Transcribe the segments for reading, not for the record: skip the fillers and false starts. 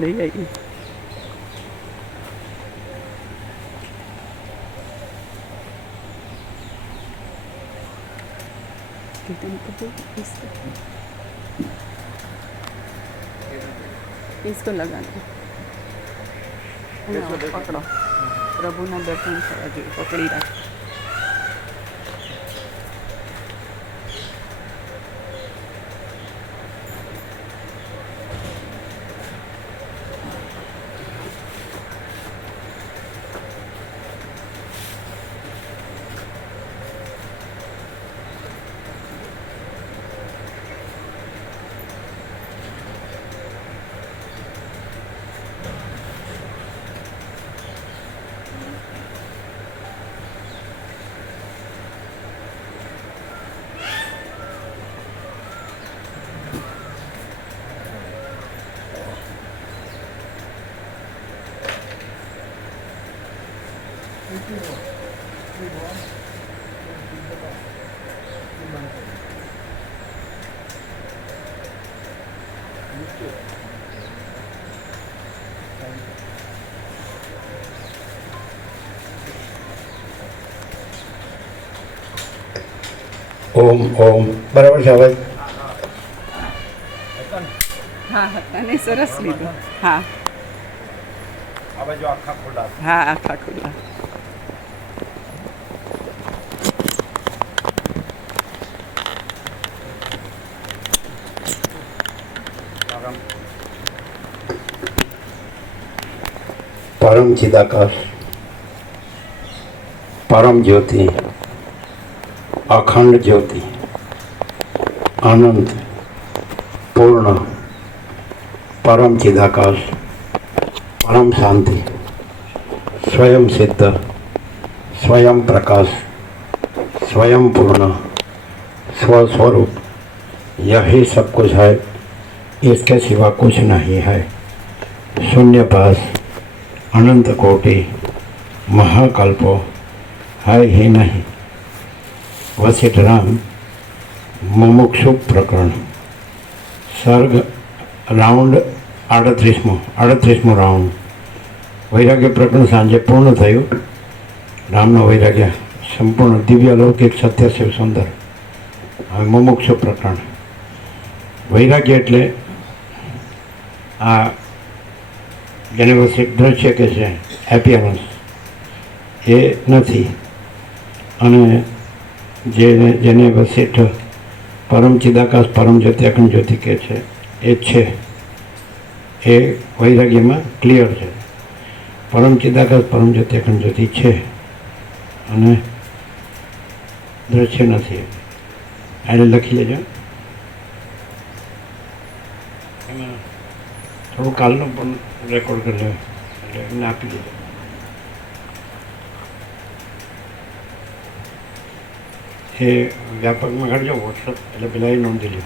લઈ આવીએ. इसको लगाना पकड़ो प्रभुना दर्शन थवा જોઈએ પકડી રાખ. ઓમ ઓમ બરાબર છે અવાજ? હા અને સરસ લીધું. હા હા આખા ખુલ્લા. પરમ ચિદાકાશ, પરમ જ્યોતિ, અખંડ જ્યોતિ, અનંત, પૂર્ણ, પરમ ચિદાકાશ, પરમ શાંતિ, स्वयं सिद्ध, स्वयं प्रकाश, स्वयं पूर्ण, स्वस्वरूप, यही सब कुछ है, इसके सिवा कुछ नहीं है. शून्यपास, अनंत कोटि, महाकल्पो है ही नहीं. वशिष्ठ राम मुमुक्षु प्रकरण सर्ग राउंड 38મો રાઉન્ડ. વૈરાગ્ય પ્રકરણ સાંજે પૂર્ણ થયું. રામનો વૈરાગ્ય સંપૂર્ણ દિવ્ય લૌકિક સત્ય શિવ સુંદર. હવે મુમુક્ષુ પ્રકરણ. વૈરાગ્ય એટલે આ જેને વસિષ્ઠ દ્રશ્ય કે છે એપિયરન્સ એ નથી. અને જેને વસિષ્ઠ પરમ ચિદાકાશ પરમ જ્યોતિ અખંડ જ્યોતિ કહે છે એ છે, એ વૈરાગ્યમાં ક્લિયર છે. પરમ ચિદાકાશ પરમ જ્યોતિ અખંડ જ્યોતિ છે અને દ્રશ્ય નથી. એને લખી લેજો. એમાં થોડું કાલનું પણ રેકોર્ડ કરી લે એટલે એમને આપી દેજો. એ વ્યાપકમાં કાઢજો વોટ્સઅપ, એટલે પેલા એ નોંધી લે.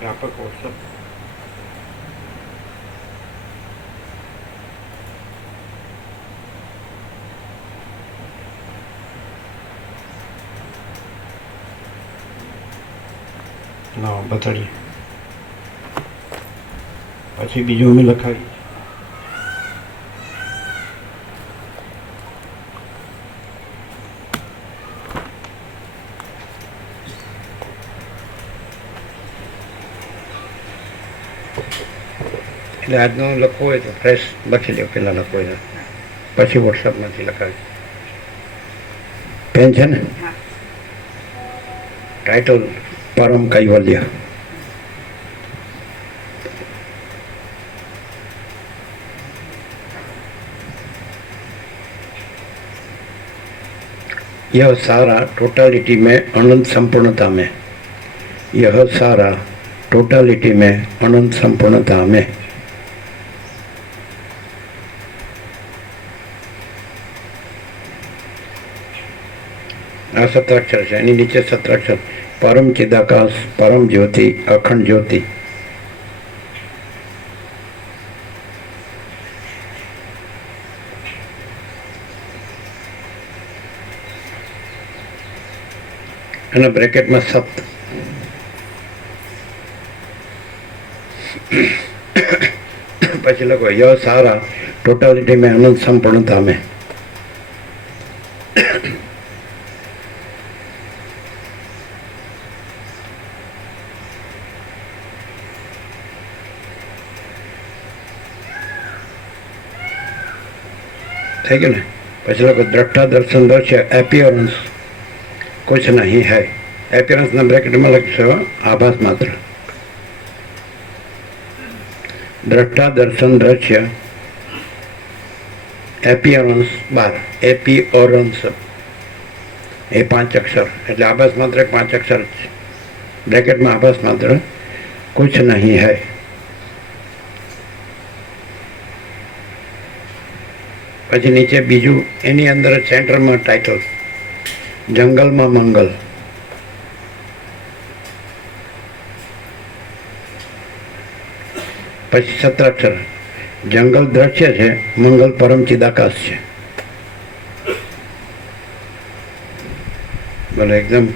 વ્યાપક વોટ્સઅપ ના બતાડીએ, પછી બીજું અમે લખાવીએ. એટલે આજનું લખવું હોય તો ફ્રેશ લખી લો, પહેલાં લખવું હોય તો પછી વોટ્સઅપમાંથી લખાવી. પેન છે ને? ટાઇટલ परम कैवल्य. यह सारा टोटालिटी में अनंत संपूर्णता में, यह सारा टोटालिटी में अनंत संपूर्णता में. आ सत्राक्षर है, एनी नीचे सत्राक्षर परम चिदाकाश परम ज्योति अखंड ज्योति. અને બ્રેકેટમાં સત. પછી લખો ય સારા टोटालिटी में अनंत संपूर्णता में। થઈ ગયું ને? પછી લોકો દ્રષ્ટા દર્શન દર્શ્ય એપિયરન્સ कुछ नहीं है। એપિયરન્સના બ્રેકેટમાં લખશો આભાસ માત્ર। દ્રષ્ટા દર્શન દ્રશ્ય એપિયરન્સ 12 એપિયરન્સ એ 5 અક્ષર એટલે આભાસ માત્ર 5 અક્ષર છે। બ્રેકેટમાં આભાસ માત્ર कुछ नहीं है। પછી નીચે બીજું એની અંદર સેન્ટરમાં ટાઇટલ જંગલમાં મંગલ। પછી 17 અક્ષર જંગલ દ્રશ્ય છે, મંગલ પરમ ચિદાકાશ છે। બોલો એકદમ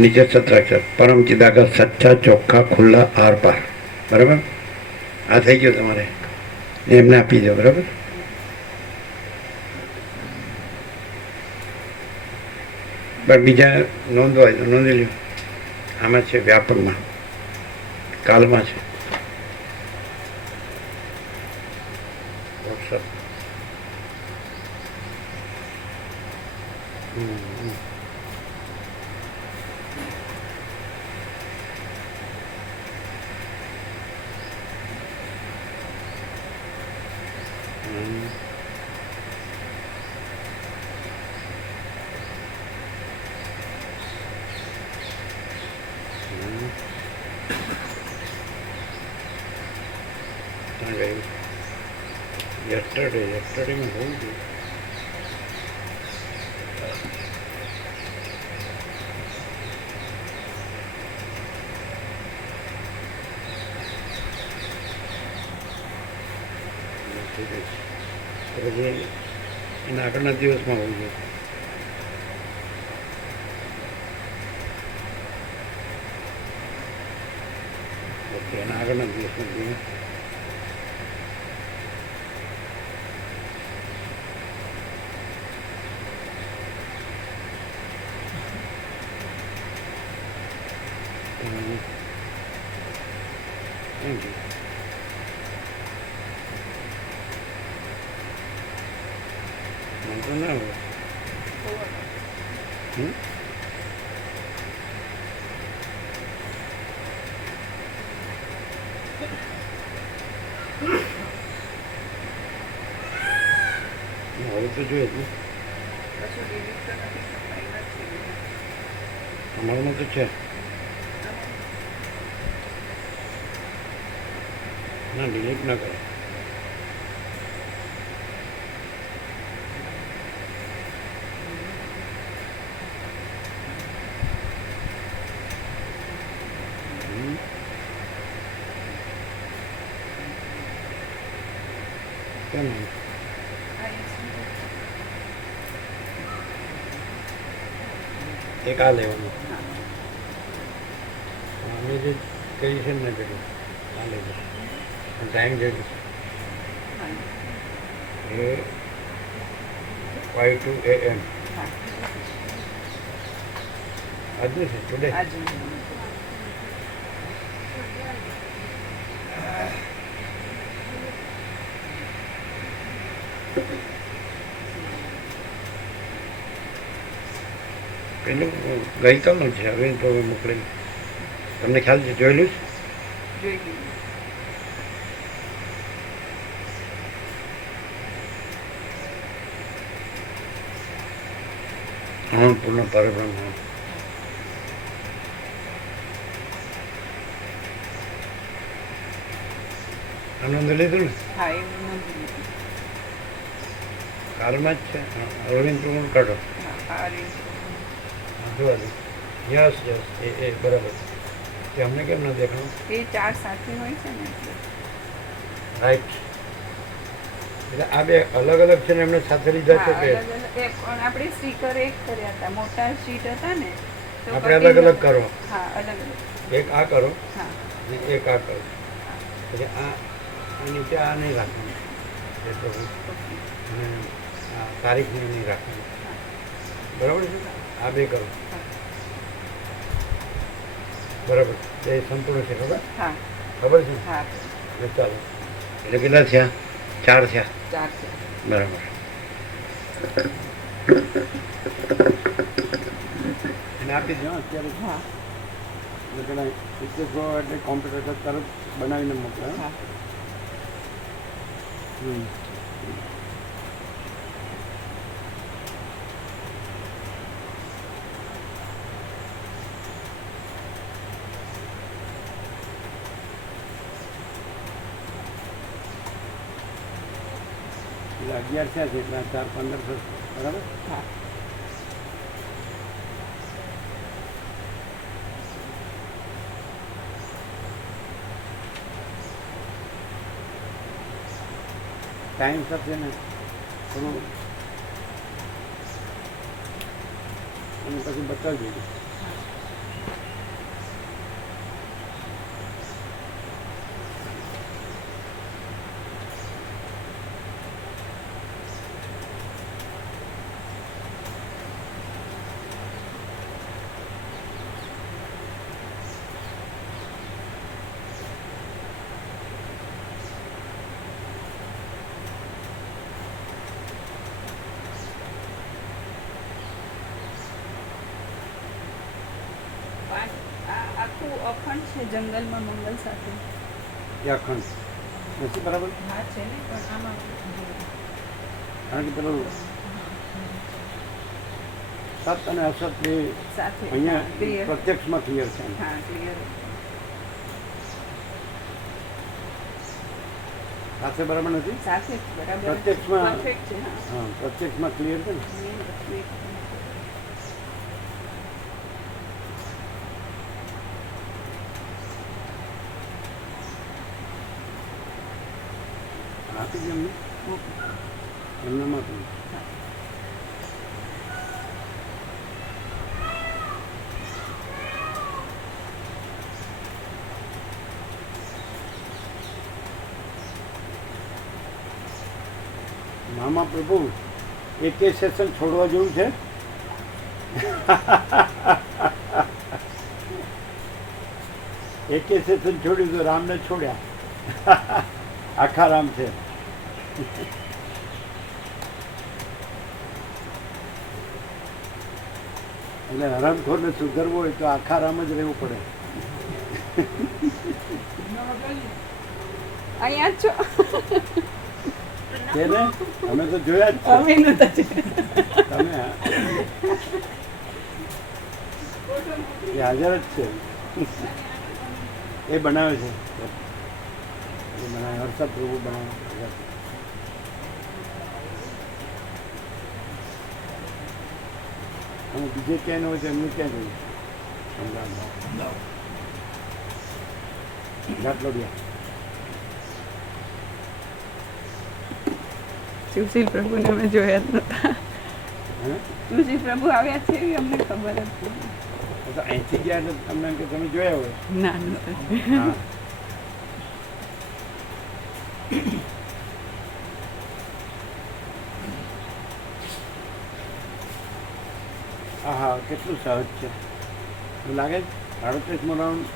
નીચે 17 અક્ષર પરમ ચિદાકાશ સચ્ચા ચોખ્ખા ખુલ્લા આર પાર। બરાબર? આ થઈ ગયું તમારે, એમને આપી દો। બરાબર? પણ બીજા નોંધવા તો નોંધી લ્યો। આમાં છે વ્યાપકમાં, કાલમાં છે વોટ્સઅપ। yesterday में हो गई। એના આગળના દિવસમાં હોવું જોઈએ। ઓકે, એના આગળના દિવસમાં જોઈએ। વાંધો ના હોય। હવે તો જોઈએ જ ને, અમારામાં તો છે ના, ડિલીટ ના કરો। કેમ એક આ લેવાનું, અમે જે કરી છે ને પેલું આ લેવું, ટાઈમ જોઈ એ 5 to AM આજનું છે ટુડે। પેલું ગઈકાલનું છે, હવે તો મોકલેલું, તમને ખ્યાલ છે? જોયેલું છે? હા, પૂર્ણ પરબ્રહ્મ। આનંદ લીધું ને? કાલમાં જ છે। અરવિંદ પૂર્ણ કાઢો। યસ યસ એ બરાબર તે અમને કેમ ન દેખાણું? એ 4 સાથે હોય છે ને એટલે રાઈટ। એટલે આ બે અલગ અલગ છે ને એમને સાથે લીધા છે કે અલગ એ પણ આપણે સ્ટીકર એક કર્યા હતા, મોટા શીટ હતા ને તો આપણે cutting અલગ અલગ કરો. હા અલગ અલગ. એક આ કરો હા અને એક આ કરો. એટલે આ નીચે આ નહીં રાખવાનું એ પ્રભુ અને આ તારીખને નહીં રાખવાનું. બરાબર છે? આ બે કરો. બરાબર. એ સંપૂર્ણ છે. ખબર હા ખબર છે? હા એટલે ચાલો. એટલે કેટલા થયા? 4 થયા. 4 છે. બરાબર. એને આપી દો અત્યારે. હા એટલે પેલા શિક્ષકો એટલે કોમ્પ્યુટર તરત બનાવીને મોકલે. હા એટલે 11 થયા છે એટલે 4 15 થશે. બરાબર. હા ટાઈમ સાથે ને થોડું અને પછી બતાવી દઈએ. આખું અખંડ છે જંગલમાં મંગલ સાથે. એ અખંડ નથી બરાબર. હા છે ને પણ આમાં કારણ કે પેલું સત અને અસત બે સાથે અહીંયા clear. પ્રત્યક્ષમાં ક્લિયર છે. હા ક્લિયર. સાથે બરાબર નથી. સાથે જ બરાબર પ્રત્યક્ષમાં પરફેક્ટ છે. હા હા પ્રત્યક્ષમાં ક્લિયર છે ને. આપી દે એમને એમનામાં આપી દે. મામા પ્રભુ એકે સેશન છોડવા જેવું છે. એકે સેશન છોડ્યું તો રામને છોડ્યા. આખા રામ છે. એટલે હરામખોરને સુધરવું હોય તો આખા રામ જ રહેવું પડે. અહીંયા જ છો. છે ને અમે તો જોયા જ છે. અમે નતા છે. તમે એ હાજર જ છે. એ બનાવે છે. એ બનાવે હર્ષદ પ્રભુ બનાવે. અને બીજે ક્યાંય ન હોય તો એમને ક્યાં જોયું? ઘાટલોડિયા. શિવજી પ્રભુને અમે જોયા જ નતા. હે શિવજી પ્રભુ આવ્યા છે એવી અમને ખબર જ નથી. તો અહીંથી ગયા એટલે તમને એમ કે તમે જોયા હોય. ના નતા. હા હા કેટલું સહજ છે એવું લાગે છે. 38મો રાઉન્ડ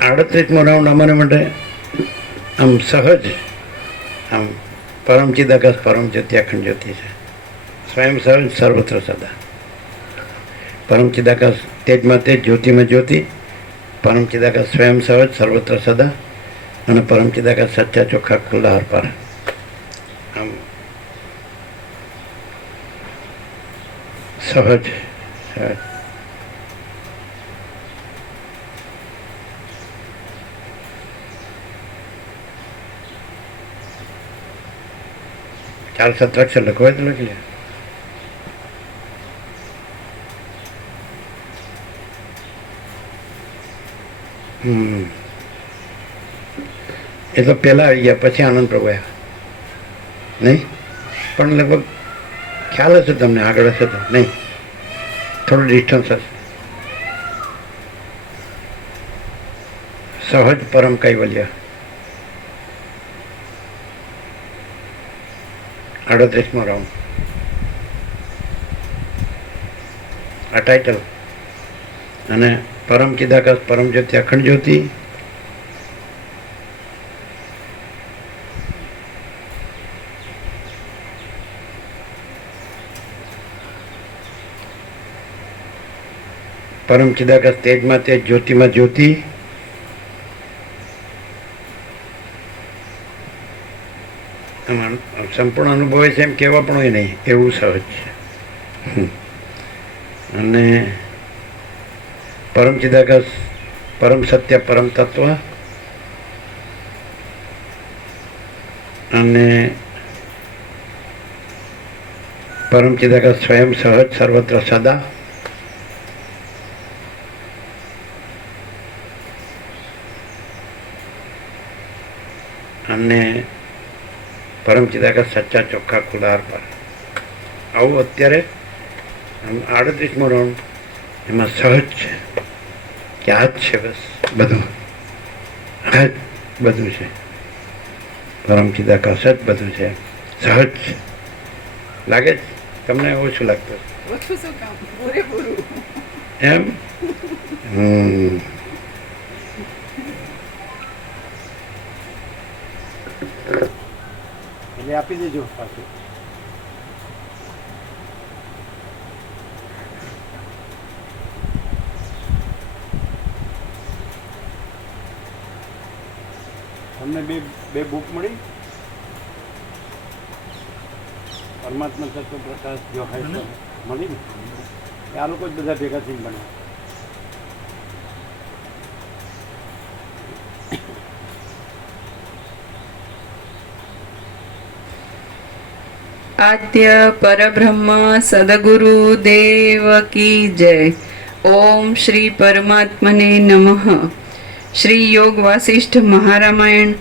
38મો રાઉન્ડ અમારા માટે આમ સહજ આમ પરમ ચિદાકાશ પરમ જ્યોતિ અખંડ જ્યોતિ છે. સ્વયં સહજ સર્વત્ર સદા. પરમ ચિદાકાશ તેજમાં તેજ જ્યોતિમાં જ્યોતિ. પરમ ચિદાકાશ સ્વયં સહજ સર્વત્ર સદા અને પરમ ચિદાકાશ સચ્ચા ચોખ્ખા ખુલ્લા હરપાર. આમ સહજ સહજ. ચાલ 17 અક્ષર લખવાય તો લખી લે. એ તો પહેલા આવી ગયા પછી આનંદ પ્રભુ આવ્યા નહીં પણ લગભગ ખ્યાલ હશે તમને, આગળ હશે તો નહીં, થોડું ડિસ્ટન્સ હશે. સહજ પરમ કૈવલ્ય 38મો રાઉન્ડ. આ ટાઇટલ. અને પરમ ચિદાકાશ પરમ જ્યોતિ અખંડ જ્યોતિ, પરમ ચિદાકાશ તેજમાં તેજ, જ્યોતિમાં જ્યોતિ, સંપૂર્ણ અનુભવે છે એમ કહેવા પણ હોય નહીં એવું સહજ છે. અને પરમ ચિદાકાશ પરમ સત્ય પરમ તત્વ, અને પરમ ચિદાકાશ સ્વયં સહજ સર્વત્ર સદા, અને પરમ ચિદાકાશ સચ્ચા ચોખ્ખા ખુલ્લા પર. આવું અત્યારે 38મો રાઉન્ડ એમાં સહજ છે કે આ જ છે, બસ બધું આ જ બધું છે, પરમ ચિદાકાશ જ બધું છે, સહજ છે. લાગે છે તમને? ઓછું લાગતું એમ? એટલે આપી દેજો પાછું. તમને બે બુક મળી, પરમાત્મા તત્વ પ્રકાશ જો હોય મળી ને, આ લોકો જ બધા ભેગા થઈને બનાવે. આદ્ય પરબ્રહ્મ સદગુરુ દેવ કી જય. ઓમ શ્રી પરમાત્મને નમઃ. શ્રી યોગ વાસિષ્ઠ મહારામાયણ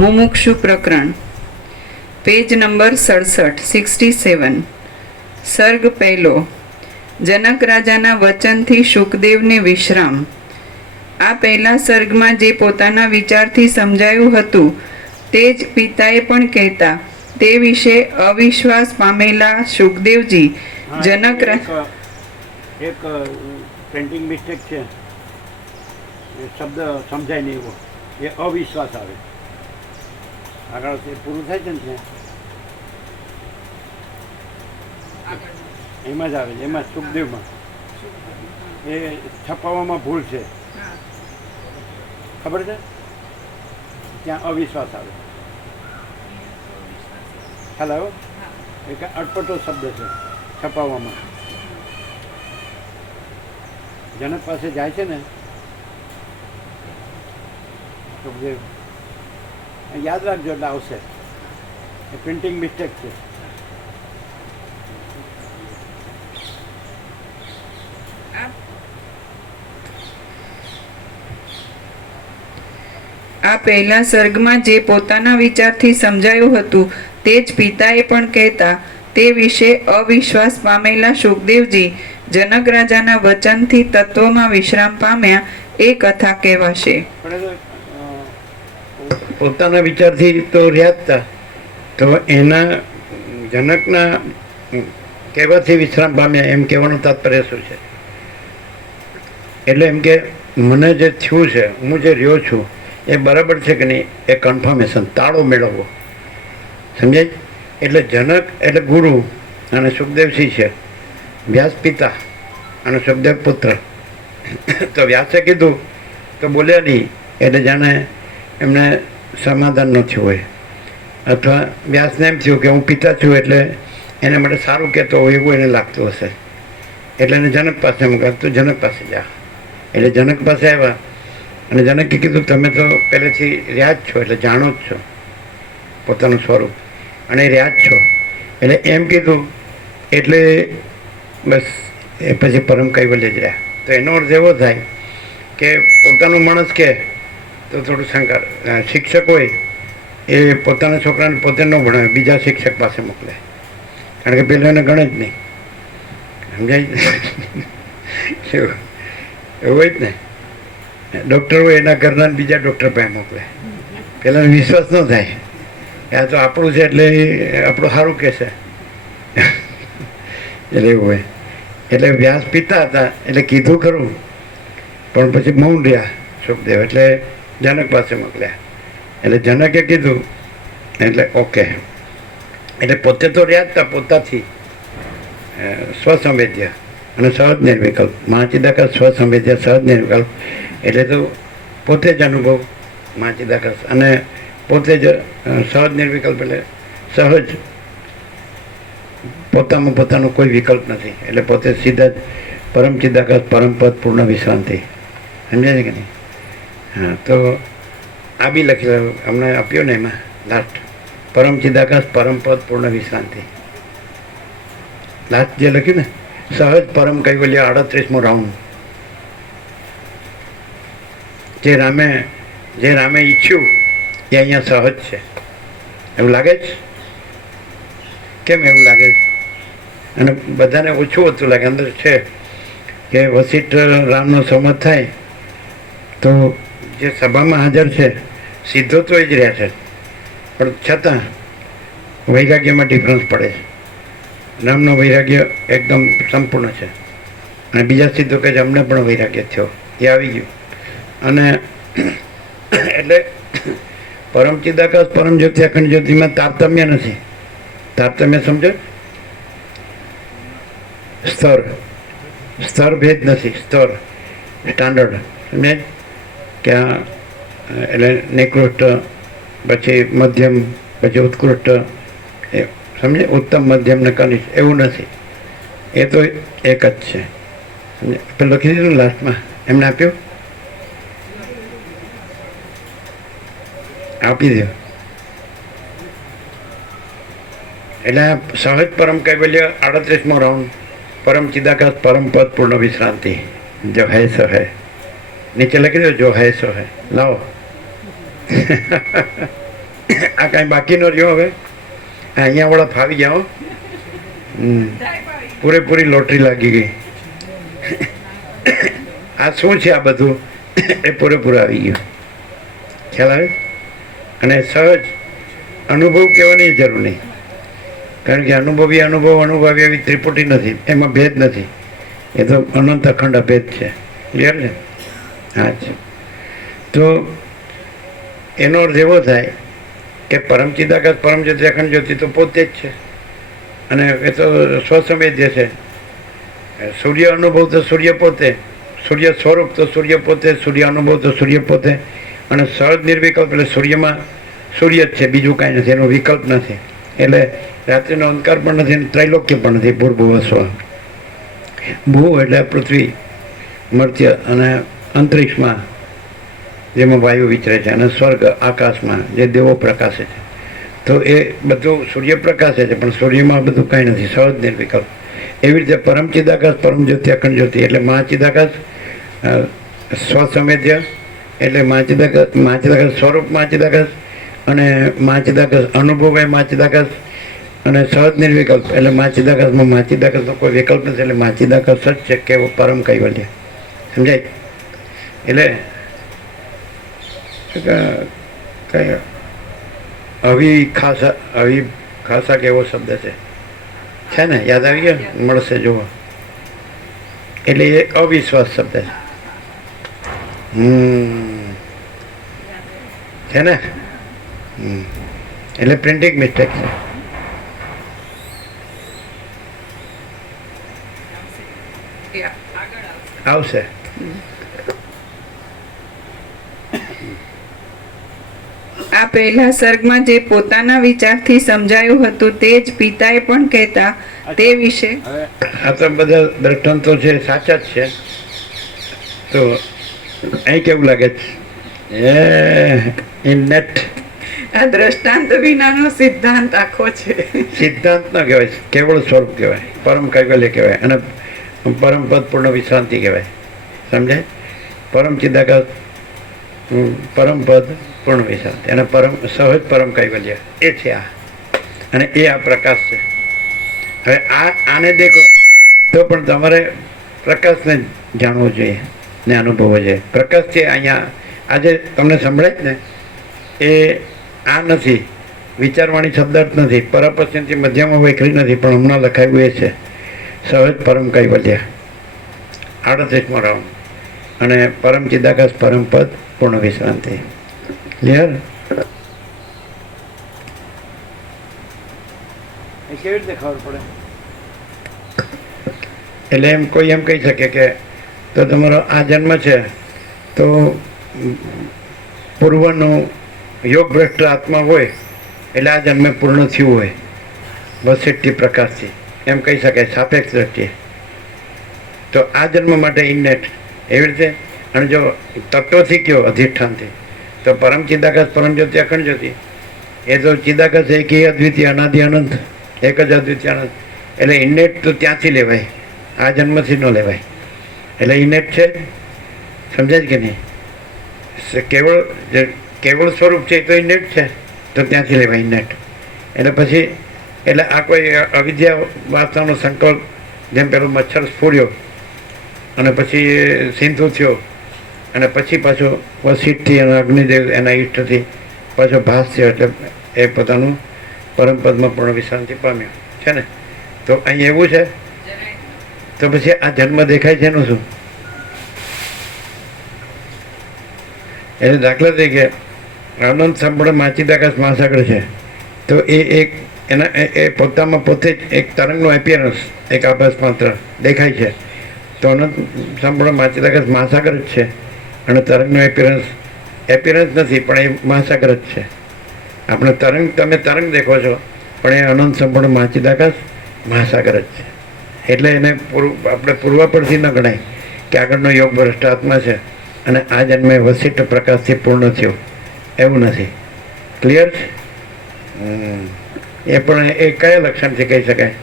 મુમુક્ષુ પ્રકરણ, પેજ નંબર 67. સર્ગ પહેલો. જનક રાજાના વચનથી શુકદેવને વિશ્રામ. આ પહેલા સર્ગમાં જે પોતાના વિચારથી સમજાયું હતું તે જ પિતાએ પણ કહેતા તે વિશે અવિશ્વાસ પામેલા શુકદેવજી જનક એક પ્રિન્ટિંગ મિસ્ટેક છે, એ શબ્દ સમજાય નહીં એવો, એ અવિશ્વાસ આવે. આગળ તે પૂરું થાય છે ને એમાં જ આવે છે, એમાં શુકદેવમાં એ છપાવવામાં ભૂલ છે, ખબર છે? ત્યાં અવિશ્વાસ આવે. ખ્યાલ આવ્યો? એક અટપટો શબ્દ છે છપાવવામાં. જનક પાસે જાય છે ને શુકદેવ, યાદ રાખજો એટલે આવશે. એ પ્રિન્ટિંગ મિસ્ટેક છે. આ પહેલા સર્ગમાં જે પોતાના વિચારથી સમજાયું હતું તે જ પિતાએ પણ કહેતા તે વિશે અવિશ્વાસ પામેલા શુકદેવજી જનક રાજાના વચનથી તત્વમાં વિશ્રામ પામ્યા એ કથા કહેવાશે. પોતાના વિચારથી તો રહ્યા જ હતા, તો એના જનકના કહેવાથી વિશ્રામ પામ્યા એમ કહેવાનું તાત્પર્ય શું છે? એટલે એમ કે મને જે થયું છે, હું જે રહ્યો છું એ બરાબર છે કે નહીં, એ કન્ફર્મેશન, તાળો મેળવવો. સમજાય? એટલે જનક એટલે ગુરુ અને સુખદેવસિંહ છે, વ્યાસ પિતા અને સુખદેવ પુત્ર. તો વ્યાસે કીધું તો બોલ્યા નહીં, એટલે જાણે એમને સમાધાન ન થયું હોય, અથવા વ્યાસને એમ થયું કે હું પિતા છું એટલે એના માટે સારું કહેતો હોય એવું એને લાગતું હશે, એટલે એને જનક પાસે મૂક્યા. તું જનક પાસે જા. એટલે જનક પાસે આવ્યા અને જનકે કીધું તમે તો પહેલેથી રહ્યા જ છો, એટલે જાણો જ છો પોતાનું સ્વરૂપ, અને રહ્યા જ છો એટલે એમ કીધું. એટલે બસ એ પછી પરમ કૈવલ્ય જ રહ્યા. તો એનો અર્થ એવો થાય કે પોતાનું માણસ કહે તો થોડું શંકા. શિક્ષક હોય એ પોતાના છોકરાને પોતે ન ભણાવે, બીજા શિક્ષક પાસે મોકલે, કારણ કે પેલો એને ગણે જ નહીં. સમજાય એવું એવું હોય જ ને. ડૉક્ટર હોય એના ઘરના બીજા ડૉક્ટર પાસે મોકલે, પેલાનો વિશ્વાસ ન થાય કે આ તો આપણું છે એટલે આપણું સારું કહેશે. એટલે એવું હોય. એટલે વ્યાસ પિતા હતા એટલે કીધું ખરું, પણ પછી મૌન રહ્યા સુખદેવ, એટલે જનક પાસે મોકલ્યા. એટલે જનકે કીધું એટલે ઓકે. એટલે પોતે તો રહ્યા જ હતા પોતાથી સ્વસંવેદ્ય અને સહજ નિર્વિકલ્પ. મહાચિદાકાશ સ્વસંવેદ્ય સહજ નિર્વિકલ્પ એટલે તો પોતે જ અનુભવ મહાચિદાકાશ, અને પોતે જ સહજ નિર્વિકલ્પ એટલે સહજ, પોતામાં પોતાનો કોઈ વિકલ્પ નથી. એટલે પોતે સીધા જ પરમ ચિદાકાશ પરમપદ પૂર્ણ વિશ્રાંતિ. સમજાય છે કે નહીં? હા, તો આ બી લખેલું અમને આપ્યો ને એમાં લાસ્ટ, પરમ ચિદાકાશ પરમપદ પૂર્ણ વિશ્રાંતિ. લાસ્ટ જે લખ્યું ને સહજ પરમ કૈવલ્ય 38મો રાઉન્ડ. જે રામે ઈચ્છ્યું એ અહીંયા સહજ છે. એવું લાગે જ? કેમ એવું લાગે છે? અને બધાને ઓછું હતું લાગે. અંદર છે કે વસિષ્ઠ રામનો સંમત થાય તો જે સભામાં હાજર છે સીધો તો એ જ રહ્યા છે, પણ છતાં વૈરાગ્યમાં ડિફરન્સ પડે છે. રામનો વૈરાગ્ય એકદમ સંપૂર્ણ છે અને બીજા સીધો કે અમને પણ વૈરાગ્ય થયો, એ આવી ગયું. અને એટલે પરમ ચિદાકાશ પરમ જ્યોતિ અખંડ જ્યોતિમાં તારતમ્ય નથી. તારતમ્ય સમજો? સ્તર ભેદ નથી. સ્ટાન્ડર્ડ સમજાય કે આ એટલે નિકૃષ્ટ, પછી મધ્યમ, પછી ઉત્કૃષ્ટ, એ સમજે, ઉત્તમ મધ્યમ ને કનિષ્ઠ એવું નથી. એ તો એક જ છે. સમજે? પેલું લખી દીધું લાસ્ટમાં એમને આપ્યું, આપી દો. એટલે સહજ પરમ કૈવલ્ય 38મો રાઉન્ડ, પરમ ચિદાકાશ પરમ પદ પૂર્ણ વિશ્રાંતિ. જો હૈ સો હૈ, નીચે લખી દો જો હૈ સો હૈ. લાવો. આ કાંઈ બાકી ન રહ્યો હવે. અહીંયા વાળા ફાવી જાઓ. પૂરેપૂરી લોટરી લાગી ગઈ. આ શું છે આ બધું? એ પૂરેપૂરું આવી ગયું. ખ્યાલ આવે? અને સહજ અનુભવ કહેવાની જરૂર નહીં, કારણ કે અનુભવી અનુભવી એવી ત્રિપુટી નથી, એમાં ભેદ નથી. એ તો અનંત અખંડ અભેદ છે. ક્લિયર છે? હા છે. તો એનો અર્થ એવો થાય કે પરમ ચિદાકાશ પરમ જ્યોતિ અખંડ જ્યોતિ તો પોતે જ છે, અને એ તો સ્વસંવેદ્ય છે. સૂર્ય અનુભવ તો સૂર્ય પોતે, સૂર્ય સ્વરૂપ તો સૂર્ય પોતે, સૂર્ય અનુભવ તો સૂર્ય પોતે, અને સહજ નિર્વિકલ્પ એટલે સૂર્યમાં સૂર્ય જ છે, બીજું કાંઈ નથી, એનો વિકલ્પ નથી. એટલે રાત્રિનો અંધકાર પણ નથી, ત્રૈલોક્ય પણ નથી. ભૂર્ભુવ સ્વ. ભૂ એટલે પૃથ્વી, મર્ત્ય અને અંતરિક્ષમાં જેમાં વાયુ વિચરે છે, અને સ્વર્ગ આકાશમાં જે દેવો પ્રકાશે છે. તો એ બધું સૂર્ય પ્રકાશે છે, પણ સૂર્યમાં બધું કાંઈ નથી, સહજ નિર્વિકલ્પ. એવી રીતે પરમ ચિદાકાશ પરમ જ્યોતિ અખંડ જ્યોતિ એટલે મહાચિદાકાશ સ્વસંવેદ્ય એટલે મહાચિદાકાશ સ્વરૂપ મહાચિદાકાશ, અને મહાચિદાકાશ અનુભવ એ મહાચિદાકાશ, અને સહજ નિર્વિકલ્પ એટલે મહાચિદાકાશમાં મહાચિદાકાશનો કોઈ વિકલ્પ નથી. એટલે મહાચિદાકાશ જ છે કે પરમ કૈવલ્ય. સમજાય? એટલે કઈ અવી ખાસા કેવો શબ્દ છે ને? યાદ આવી ગયો? મળશે જુઓ. એટલે એ અવિશ્વાસ શબ્દ છે ને? એટલે પ્રિન્ટિંગ મિસ્ટેક છે. આવશે. આ પહેલા સર્ગમાં જે પોતાના વિચારથી સમજાયું હતું તે જ પિતાએ પણ કહેતા તે વિશે. આ તો બધા દ્રષ્ટાંતો છે, સાચા જ છે. તો અહીં કેવું લાગે છે? નેટ આ દ્રષ્ટાંત વિનાનો સિદ્ધાંત આખો છે. સિદ્ધાંત ન કહેવાય, કેવળ સ્વરૂપ કહેવાય, પરમ કૈવલ્ય કહેવાય, અને પરમ પદ પૂર્ણ વિશ્રાંતિ કહેવાય. સમજાય? પરમ ચિદાકાશ પરમ પદ પૂર્ણ વિશ્રાંતિ અને સહજ પરમ કૈવલ્ય એ છે આ. અને એ આ પ્રકાશ છે. હવે આને દેખો તો પણ તમારે પ્રકાશને જાણવો જોઈએ ને અનુભવવો જોઈએ. પ્રકાશથી અહીંયા આજે તમને સંભળાય જ ને એ આ નથી, વિચારવાણી શબ્દાર્થ નથી, પરપશ્ચિમથી મધ્યમાં વૈખરી નથી, પણ હમણાં લખાયું એ છે સહજ પરમ કૈવલ્ય 38મો રાઉન્ડ અને પરમ ચિદાકાશ પરમ પદ પૂર્ણ વિશ્રાંતિ. ક્લિયર? કેવી રીતે ખબર પડે? એટલે એમ કોઈ એમ કહી શકે કે તો તમારો આ જન્મ છે તો પૂર્વનું યોગ ભ્રષ્ટ આત્મા હોય એટલે આ જન્મે પૂર્ણ થયું હોય વસિષ્ઠી પ્રકાશથી, એમ કહી શકાય સાપેક્ષ દ્રષ્ટિએ. તો આ જન્મ માટે ઇન્નેટ એવી રીતે. અને જો તત્વથી કયો અધિષ્ઠાનથી તો પરમ ચિદાકાશ પરમ જ્યોતિ અખંડ જ્યોતિ એ તો ચિદાકાશ એક અદ્વિતીય અનાદિ અનંત, એક જ અદ્વિતીય અનંત. એટલે ઇન્નેટ તો ત્યાંથી લેવાય, આ જન્મથી ન લેવાય. એટલે ઇન્નેટ છે, સમજાય કે નહીં? કેવળ જે કેવળ સ્વરૂપ છે એ તો ઇન્નેટ છે, તો ત્યાંથી લેવાય ઇન્નેટ. એટલે પછી એટલે આ કોઈ અવિદ્યા વાર્તાનો સંકલ્પ, જેમ પેલો મચ્છર સ્ફોડ્યો અને પછી સિંધુ થયો અને પછી પાછો વસિષ્ઠથી અને અગ્નિદેવ એના ઈષ્ટથી પાછો ભાસ થયો એટલે એ પોતાનું પરમપદમાં પૂર્ણ વિશ્રાંતિ પામ્યો છે ને. તો અહીં એવું છે તો પછી આ જન્મ દેખાય છે એનું શું? એટલે દાખલા તરીકે અનંત સંપૂર્ણ માચિદાકાશ મહાસાગર છે તો એ એક એના એ પોતામાં પોતે જ એક તરંગનું એપિયરન્સ, એક આભાસ માત્ર દેખાય છે. તો અનંત સંપૂર્ણ માચિદાકાશ મહાસાગર જ છે અને તરંગનું એપિયરન્સ નથી, પણ એ મહાસાગર જ છે. આપણે તમે તરંગ દેખો છો પણ એ અનંત સંપૂર્ણ માચિદાકાશ મહાસાગર જ છે. એટલે એને આપણે પૂર્વ પરથી ન ગણાય કે આગળનો યોગ ભ્રષ્ટ આત્મા છે અને આ જન્મે વસિષ્ઠ પ્રકાશથી પૂર્ણ થયો, એવું નથી. ક્લિયર છે? એ પણ એ કયા લક્ષણથી કહી શકાય?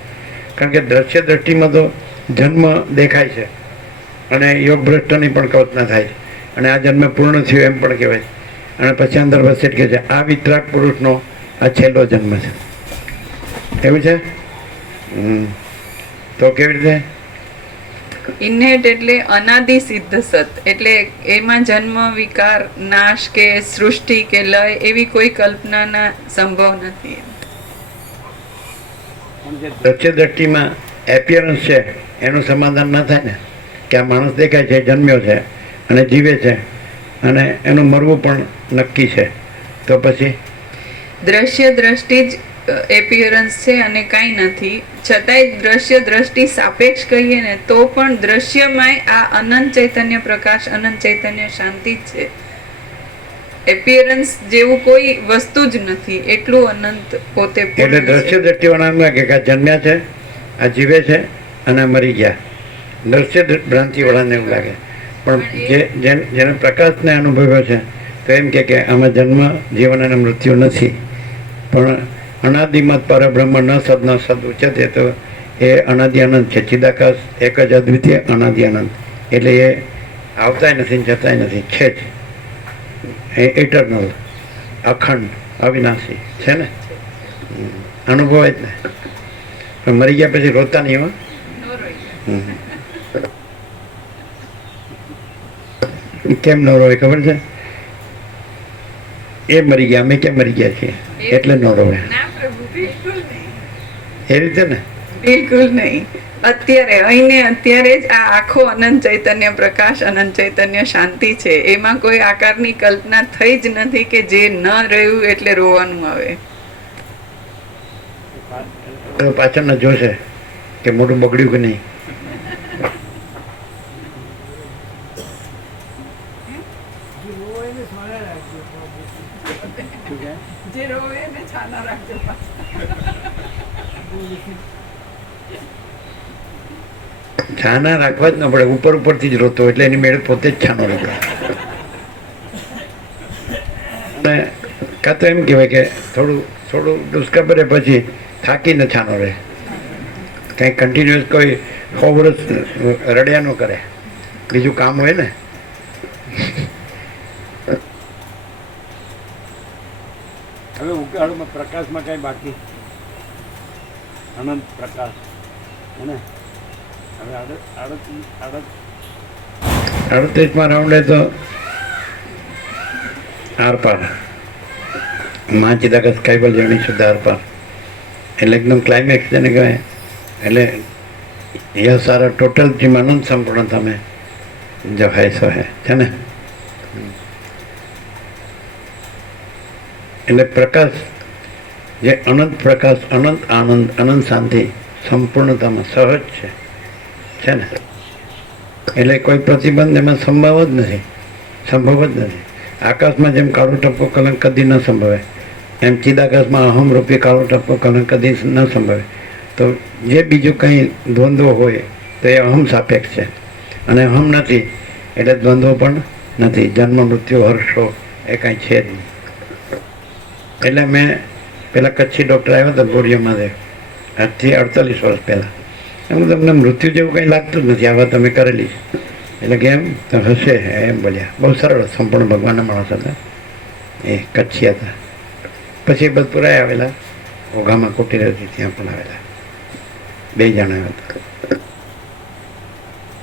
કારણ કે દ્રશ્ય દ્રષ્ટિમાં તો જન્મ દેખાય છે અને યોગ ભ્રષ્ટની પણ કલ્પના થાય છે અને આ જન્મ પૂર્ણ થયો એમ પણ કહેવાય છે. અને પછી અંદર વસિષ્ઠ કહે છે આ વિતરાગ પુરુષનો આ છેલ્લો જન્મ છે, એવું છે. તો કેવી રીતે? ઇન્નેટ એટલે અનાદિ સિદ્ધ સત, એટલે એમાં જન્મ, વિકાર, નાશ કે સૃષ્ટિ કે લય એવી કોઈ કલ્પનાના સંભવ નથી. દ્રશ્ય દ્રષ્ટિમાં એપિયરન્સ છે એનું સમાધાન ના થાય ને કે આ માણસ દેખાય છે, જન્મ્યો છે અને જીવે છે અને એનું મરવું પણ નક્કી છે. તો પછી દ્રશ્ય દ્રષ્ટિ જ એપિયરન્સ છે અને કાંઈ નથી. છતાંય દ્રશ્ય દ્રષ્ટિ સાપેક્ષ કહીએ ને તો પણ દ્રશ્યમાંય આ અનંત ચૈતન્ય પ્રકાશ, અનંત ચૈતન્ય શાંતિ જ છે. એપિયરન્સ જેવું કોઈ વસ્તુ જ નથી, એટલું અનંત પોતે. એટલે દ્રશ્ય દ્રષ્ટિવાળા એમ લાગે કે આ જન્મ્યા છે, આ જીવે છે અને આ મરી ગયા. દ્રશ્ય ભ્રાંતિવાળાને એવું લાગે. પણ જેને પ્રકાશને અનુભવ્યો છે તો એમ કે આમાં જન્મ, જીવન અને મૃત્યુ નથી, પણ અનાદિમત પરબ્રહ્મ ન સદ ન સદ ઉચ્ચતે. તો એ અનાદિ અનંત છે, ચિદાકાશ એક જ અદ્વિતીય અનાદિ અનંત. એટલે એ આવતાય નથી જતાય નથી, છે જ. એ ઇટરનલ, અખંડ, અવિનાશી છે ને, અનુભવાય જ ને. પણ મરી ગયા પછી રોતા નહીં હો. કેમ ન રોવે ખબર છે? એ મરી ગયા, અમે કેમ મરી ગયા છીએ એટલે ન રોવે. એ રીતે ને? બિલકુલ નહીં. અત્યારે અહીંને અત્યારે જ આ આખો અનંત ચૈતન્ય પ્રકાશ, અનંત ચૈતન્ય શાંતિ છે. એમાં કોઈ આકારની કલ્પના થઈ જ નથી કે જે ન રહ્યું એટલે રોવાનું આવે. તો પાછળના જોશે કે મોટું બગડ્યું કે નહીં. છાના રાખવા જ ન પડે, ઉપર ઉપરથી જ રોતો એટલે એની મેળે પોતે જ છાનો રાખે. અને કાં તો એમ કહેવાય કે થોડું ડુસ્કા ભરે પછી થાકીને છાનો રહે. કંઈ કન્ટિન્યુઅસ કોઈ 100 વર્ષ રડ્યા ન કરે, બીજું કામ હોય ને. હવે ઉગાડમાં પ્રકાશમાં કઈ બાકી? અનંત પ્રકાશ ને હવે 38માં રાઉન્ડે તો આર પાર માં ચિદાકસ કાયબલ જણી શુદ્ધ આર પાર એટલે એકદમ ક્લાઇમેક્સ જેને કહેવાય. એટલે એ સારા ટોટલ જીમ અનંત સંપૂર્ણતા મેં જો હૈ સો હૈ છે ને. એટલે પ્રકાશ જે અનંત પ્રકાશ, અનંત આનંદ, અનંત શાંતિ સંપૂર્ણતામાં સહજ છે ને. એટલે કોઈ પ્રતિબંધ એમાં સંભવ જ નથી. આકાશમાં જેમ કાળો ટપકો કલંક કદી ન સંભવે, એમ ચિદાકાશમાં અહમ રૂપી કાળો ટપકો કલંક કદી ન સંભવે. તો જે બીજું કંઈ દ્વંદ્વ હોય તો એ અહમ સાપેક્ષ છે, અને અહમ નથી એટલે દ્વંદ્વ પણ નથી. જન્મ મૃત્યુ હર્ષો એ કાંઈ છે જ નહીં. એટલે મેં પેલા કચ્છી ડૉક્ટર આવ્યો હતો ગોરિયામાં, આજથી 48 વર્ષ પહેલાં. એમ તમને મૃત્યુ જેવું કંઈ લાગતું જ નથી, આ વાત તમે કરેલી છે. એટલે કે એમ તો હશે એમ બોલ્યા. બહુ સરળ સંપૂર્ણ ભગવાનના માણસ હતા એ, કચ્છી હતા. પછી બદપુરાય આવેલા, ઓઘામાં કુટીર હતી ત્યાં પણ આવેલા, 2 જણા હતા.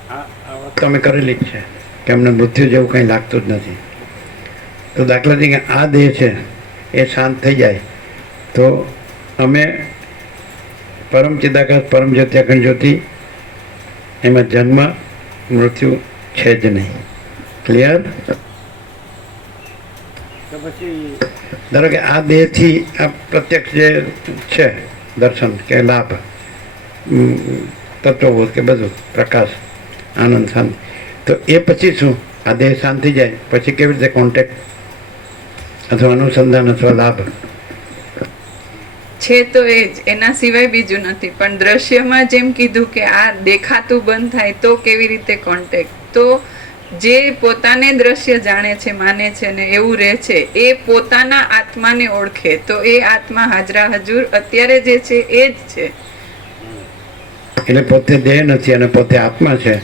આ વાત તમે કરેલી જ છે કે અમને મૃત્યુ જેવું કંઈ લાગતું જ નથી. તો દાખલા તરીકે આ દેહ છે એ શાંત થઈ જાય તો અમે પરમ ચિદાકાશ પરમ જ્યોતિ અખંડ જ્યોતિ એમાં જન્મ મૃત્યુ છે જ નહીં. ક્લિયર? તો પછી ધારો કે આ દેહથી આ પ્રત્યક્ષ જે છે દર્શન કે લાભ, તત્વબોધ કે બધું પ્રકાશ, આનંદ, શાંતિ, તો એ પછી શું? આ દેહ શાંત થઈ જાય પછી કેવી રીતે કોન્ટેક્ટ અથવા અનુસંધાન અથવા લાભ છે? તો એ જ, એના સિવાય બીજું નથી. પણ દ્રશ્યમાં જેમ કીધું કે આ દેખાતું બંધ થાય તો કેવી રીતે કોન્ટેક્ટ? તો જે પોતાને દ્રશ્ય જાણે છે, માને છે ને એવું રહે છે, એ પોતાના આત્માને ઓળખે તો એ આત્મા હાજરા હજુર અત્યારે જે છે એ જ છે. એટલે પોતે દેહ નથી અને પોતે આત્મા છે.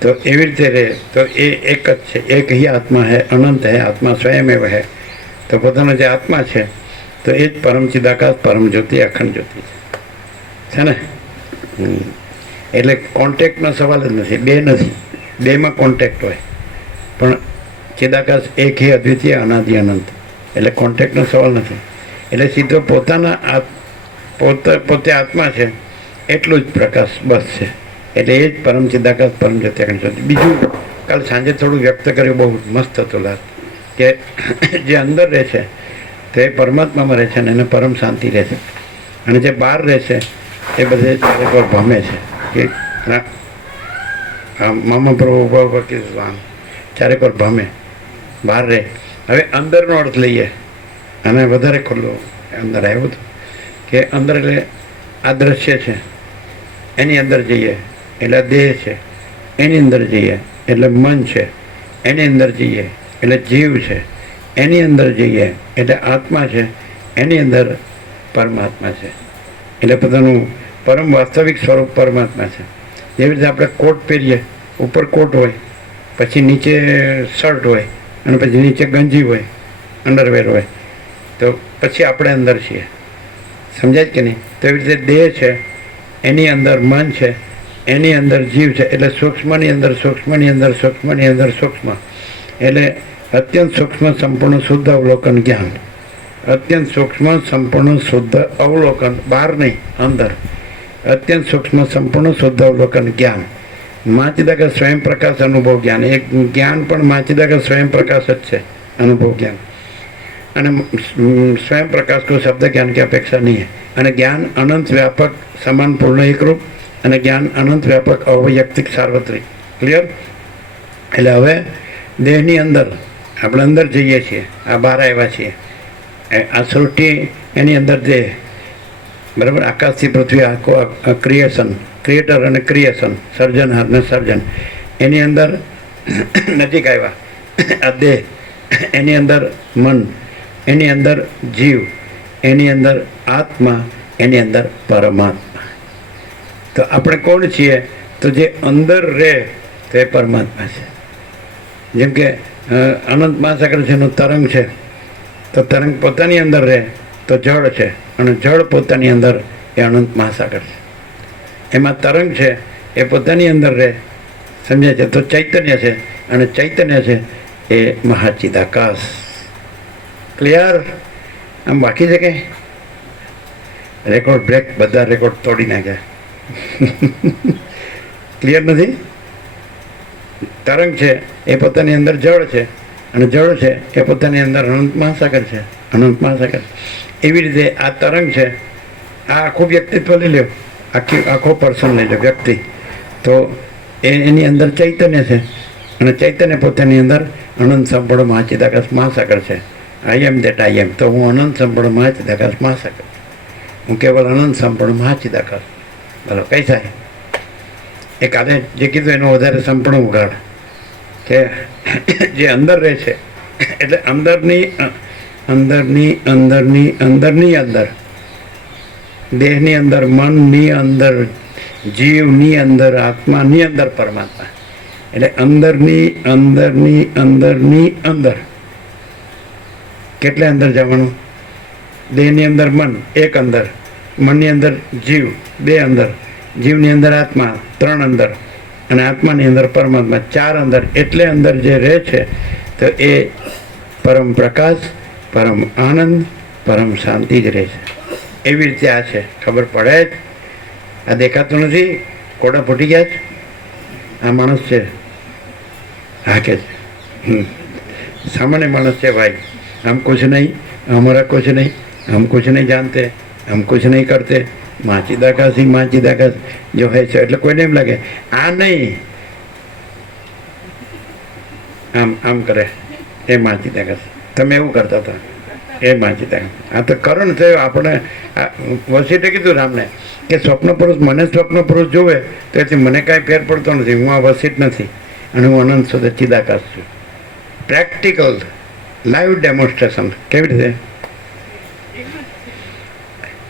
તો એવી રીતે રહે તો એ એક જ છે. એક ही આત્મા है, અનંત है, આત્મા સ્વયં એવ है. તો પોતાનો જે આત્મા છે તો એ જ પરમ ચિદાકાશ પરમ જ્યોતિ અખંડ જ્યોતિ છે ને. એટલે કોન્ટેક્ટનો સવાલ જ નથી. બે નથી, બેમાં કોન્ટેક્ટ હોય, પણ ચિદાકાશ એક ही અદ્વિતીય અનાદિ અનંત, એટલે કોન્ટેક્ટનો સવાલ નથી. એટલે સીધો પોતાના પોતે આત્મા છે એટલું જ પ્રકાશ બસ છે. એટલે એ જ પરમ ચિદાકાશ પરમ જ્યોતિ અખંડ જ્યોતિ. બીજું કાલ સાંજે થોડું વ્યક્ત કર્યું, બહુ મસ્ત હતું લાગ કે જે અંદર રહે છે તે પરમાત્મામાં રહે છે અને એને પરમ શાંતિ રહે છે, અને જે બહાર રહે છે એ બધે ચારેક વાર ભમે છે કે મામા પ્રભુ ચારેક વાર ભમે, બહાર રહે. હવે અંદરનો અર્થ લઈએ અને વધારે ખુલ્લું અંદર આવ્યું હતું કે અંદર એટલે આ દ્રશ્ય છે એની અંદર જઈએ એટલે દેહ છે, એની અંદર જઈએ એટલે મન છે, એની અંદર જઈએ એટલે જીવ છે, એની અંદર જઈએ એટલે આત્મા છે, એની અંદર પરમાત્મા છે. એટલે પોતાનું પરમ વાસ્તવિક સ્વરૂપ પરમાત્મા છે. જેવી રીતે આપણે કોટ પહેરીએ, ઉપર કોટ હોય, પછી નીચે શર્ટ હોય, અને પછી નીચે ગંજી હોય, અંડરવેર હોય, તો પછી આપણે અંદર છીએ. સમજાય કે નહીં? તો એવી રીતે દેહ છે, એની અંદર મન છે, એની અંદર જીવ છે, એટલે સૂક્ષ્મની અંદર સૂક્ષ્મની અંદર સૂક્ષ્મની અંદર સૂક્ષ્મ, એટલે અત્યંત સૂક્ષ્મ સંપૂર્ણ શુદ્ધ અવલોકન જ્ઞાન. અત્યંત સૂક્ષ્મ સંપૂર્ણ શુદ્ધ અવલોકન, બહાર નહીં અંદર. અત્યંત સૂક્ષ્મ સંપૂર્ણ શુદ્ધ અવલોકન જ્ઞાન. માચિદાકા સ્વયં પ્રકાશ અનુભવ જ્ઞાન. એક જ્ઞાન પણ માચિદાકા સ્વયં પ્રકાશ જ છે, અનુભવ જ્ઞાન. અને स्वयं प्रकाश को शब्द ज्ञान की अपेक्षा नहीं है. અને જ્ઞાન અનંત વ્યાપક સમાન પૂર્ણ એકરૂપ, અને જ્ઞાન અનંત વ્યાપક અવૈયક્તિક સાર્વત્રિક. ક્લિયર? એટલે હવે દેહની અંદર આપણે અંદર જઈએ છીએ, આ બહાર આવ્યા છીએ, આ સૃષ્ટિ એની અંદર દેહ, બરાબર? આકાશથી પૃથ્વી આખો ક્રિએશન, ક્રિએટર અને ક્રિએશન, સર્જનહાર ને સર્જન, એની અંદર નજીક આવ્યા આ દેહ, એની અંદર મન, એની અંદર જીવ, એની અંદર આત્મા, એની અંદર પરમાત્મા. તો આપણે કોણ છીએ? તો જે અંદર રહે તે પરમાત્મા છે. જેમ કે અનંત મહાસાગર છે એનું તરંગ છે, તો તરંગ પોતાની અંદર રહે તો જળ છે, અને જળ પોતાની અંદર એ અનંત મહાસાગર છે. એમાં તરંગ છે એ પોતાની અંદર રહે, સમજાય છે? તો ચૈતન્ય છે, અને ચૈતન્ય છે એ મહાચિદાકાશ. ક્લિયર? આમ બાકી છે કે રેકોર્ડ બ્રેક? બધા રેકોર્ડ તોડી નાખ્યા. ક્લિયર નથી? તરંગ છે એ પોતાની અંદર જળ છે, અને જળ છે એ પોતાની અંદર અનંત મહાસાગર છે, અનંત મહાસાગર. એવી રીતે આ તરંગ છે, આ આખું વ્યક્તિત્વ લઈ લો, આખો પર્સન લઈ લો, વ્યક્તિ, તો એની અંદર ચૈતન્ય છે, અને ચૈતન્ય પોતાની અંદર અનંત સંપૂર્ણ મહાચિદાકાશ મહાસાગર છે. આઈ એમ દેટ આઈ એમ. તો હું અનંત સંપૂર્ણ મહાચિદાકાશ મહાસાગર, હું કેવલ અનંત સંપૂર્ણ મહાચિદાકાશ. બોલો કઈ થાય? એ કાલે જે કીધું એનો વધારે સંપૂર્ણ ઉઘાડ કે જે અંદર રહે છે, એટલે અંદરની અંદર, દેહની અંદર, મનની અંદર, જીવની અંદર, આત્માની અંદર પરમાત્મા. એટલે અંદરની અંદર કેટલે અંદર જવાનું? દેહની અંદર મન, એક અંદર, મનની અંદર જીવ, બે અંદર, જીવની અંદર આત્મા, ત્રણ અંદર, અને આત્માની અંદર પરમાત્મા, ચાર અંદર. એટલે અંદર જે રહે છે તો એ પરમ પ્રકાશ, પરમ આનંદ, પરમ શાંતિ જ રહે છે. એવી રીતે આ છે. ખબર પડે જ? આ દેખાતું નથી? કોડા ફૂટી ગયા છે? આ માણસ છે, હા કે છે, સામાન્ય માણસ છે ભાઈ. हम कुछ नहीं, हमारा कुछ नहीं, हम कुछ नहीं जानते, हम कुछ नहीं करते. माचिदाकाश ही माचिदाकाश जो है છે. એટલે કોઈને એમ લાગે આ નહીં, આમ કરે એ માचिदाकाश, તમે એવું કરતા હતા એ માचिदाकाश. આ તો કરણ થયો. આપણે વસીઠે કીધું રામને કે સ્વપ્ન પુરુષ, મને સ્વપ્ન પુરુષ જોવે તો એથી મને કાંઈ ફેર પડતો નથી. હું આ વસીઠ નથી, અને હું અનંત સુધી ચિદાકાશ છું. Practical live demonstration. કેવી રીતે?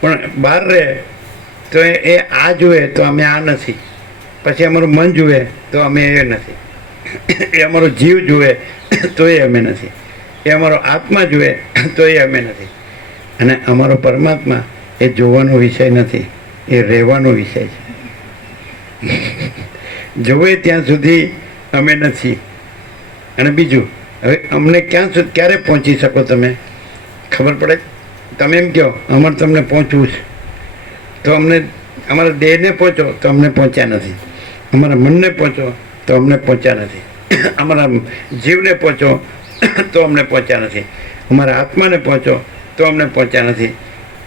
પણ બહાર રહે તો એ આ જુએ તો અમે આ નથી, પછી અમારું મન જુએ તો અમે એ નથી, એ અમારો જીવ જુએ તો એ અમે નથી, એ અમારો આત્મા જુએ તો એ અમે નથી. અને અમારો પરમાત્મા એ જોવાનો વિષય નથી, એ રહેવાનો વિષય છે. જોવે ત્યાં સુધી અમે નથી. અને બીજું, હવે અમને ક્યારે પહોંચી શકો તમે? ખબર પડે? તમે એમ કહો અમારે તમને પહોંચવું છે, તો અમને અમારા દેહને પહોંચો તો અમને પહોંચ્યા નથી, અમારા મનને પહોંચો તો અમને પહોંચ્યા નથી, અમારા જીવને પહોંચો તો અમને પહોંચ્યા નથી, અમારા આત્માને પહોંચો તો અમને પહોંચ્યા નથી.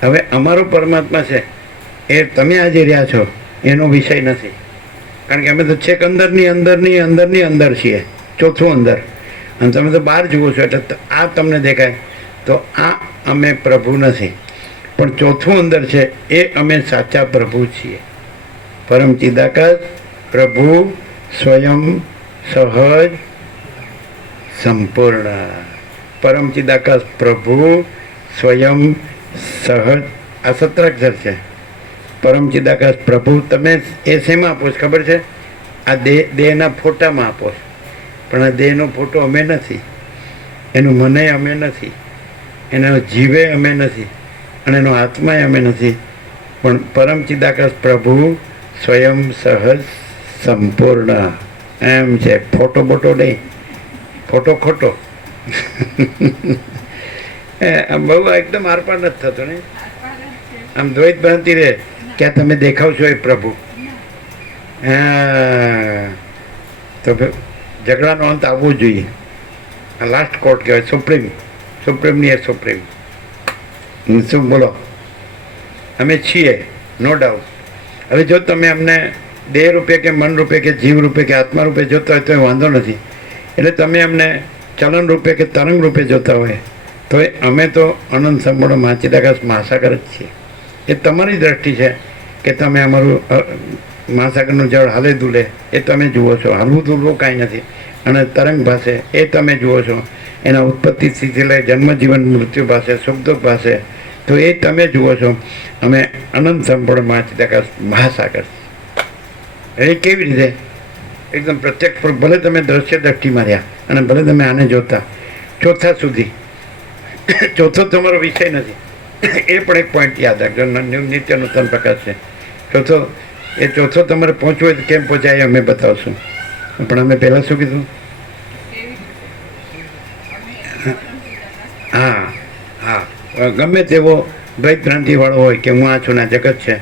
હવે અમારો પરમાત્મા છે એ તમે આજે રહ્યા છો એનો વિષય નથી, કારણ કે અમે તો છેક અંદરની અંદર છીએ, ચોથું અંદર. અને તમે તો બહાર જુઓ છો એટલે આ તમને દેખાય, તો આ અમે પ્રભુ નથી, પણ ચોથું અંદર છે એ અમે સાચા પ્રભુ છીએ. પરમ ચિદાકાશ પ્રભુ સ્વયં સહજ સંપૂર્ણ. પરમ ચિદાકાશ પ્રભુ સ્વયં સહજ. આ 17 અક્ષર છે. પરમ ચિદાકાશ પ્રભુ. તમે એ શેમાં આપો છો ખબર છે? આ દેહના ફોટામાં આપો છો, પણ આ દેહનો ફોટો અમે નથી, એનું મને અમે નથી, એનો જીવે અમે નથી, અને એનો આત્માય અમે નથી. પણ પરમ ચિદાકાશ પ્રભુ સ્વયં સહજ સંપૂર્ણ એમ છે. ફોટો બોટો નહીં, ફોટો ખોટો. આમ બહુ એકદમ આરપાર નથી થતો ને, આમ દ્વૈત ભ્રાંતિ રહે કે તમે દેખાવ છો એ પ્રભુ. હા, તો ઝઘડાનો અંત આવવો જોઈએ. આ લાસ્ટ કોર્ટ કહેવાય, સુપ્રીમની એ સુપ્રીમ. શું બોલો? અમે છીએ, નો ડાઉટ. હવે જો તમે અમને દેહ રૂપે કે મન રૂપે કે જીવ રૂપે કે આત્મા રૂપે જોતા હોય તો એ વાંધો નથી. એટલે તમે અમને ચલન રૂપે કે તરંગ રૂપે જોતા હોય તો અમે તો અનંત સંપૂર્ણ મહાચિદાકાશ મહાસાગર જ છીએ. એ તમારી દ્રષ્ટિ છે કે તમે અમારું મહાસાગરનું જળ હાલે દુલે એ તમે જુઓ છો, હાલવું દુલવું કાંઈ નથી. અને તરંગ ભાષે એ તમે જુઓ છો, એના ઉત્પત્તિ સ્થિતિ લઈ જન્મ જીવન મૃત્યુ ભાષે, સુખ દુઃખ ભાષે, તો એ તમે જુઓ છો. અમે અનંત સંપૂર્ણ મહાચિદાકાશ મહાસાગર. એ કેવી રીતે? એકદમ પ્રત્યક્ષ. ભલે તમે દ્રશ્ય દ્રષ્ટિમાં રહ્યા અને ભલે તમે આને જોતા, ચોથા સુધી. ચોથો તમારો વિષય નથી, એ પણ એક પોઈન્ટ યાદ રાખજો. નિત્ય નૂતન પ્રકાશ છે ચોથો. એ ચોથો તમારે પહોંચવો હોય તો કેમ પહોંચાય અમે બતાવશું. પણ અમે પહેલાં શું કીધું? હા હા, ગમે તેવો દ્વૈત ભ્રાંતિવાળો હોય કે હું આ છું ને આ જગત છે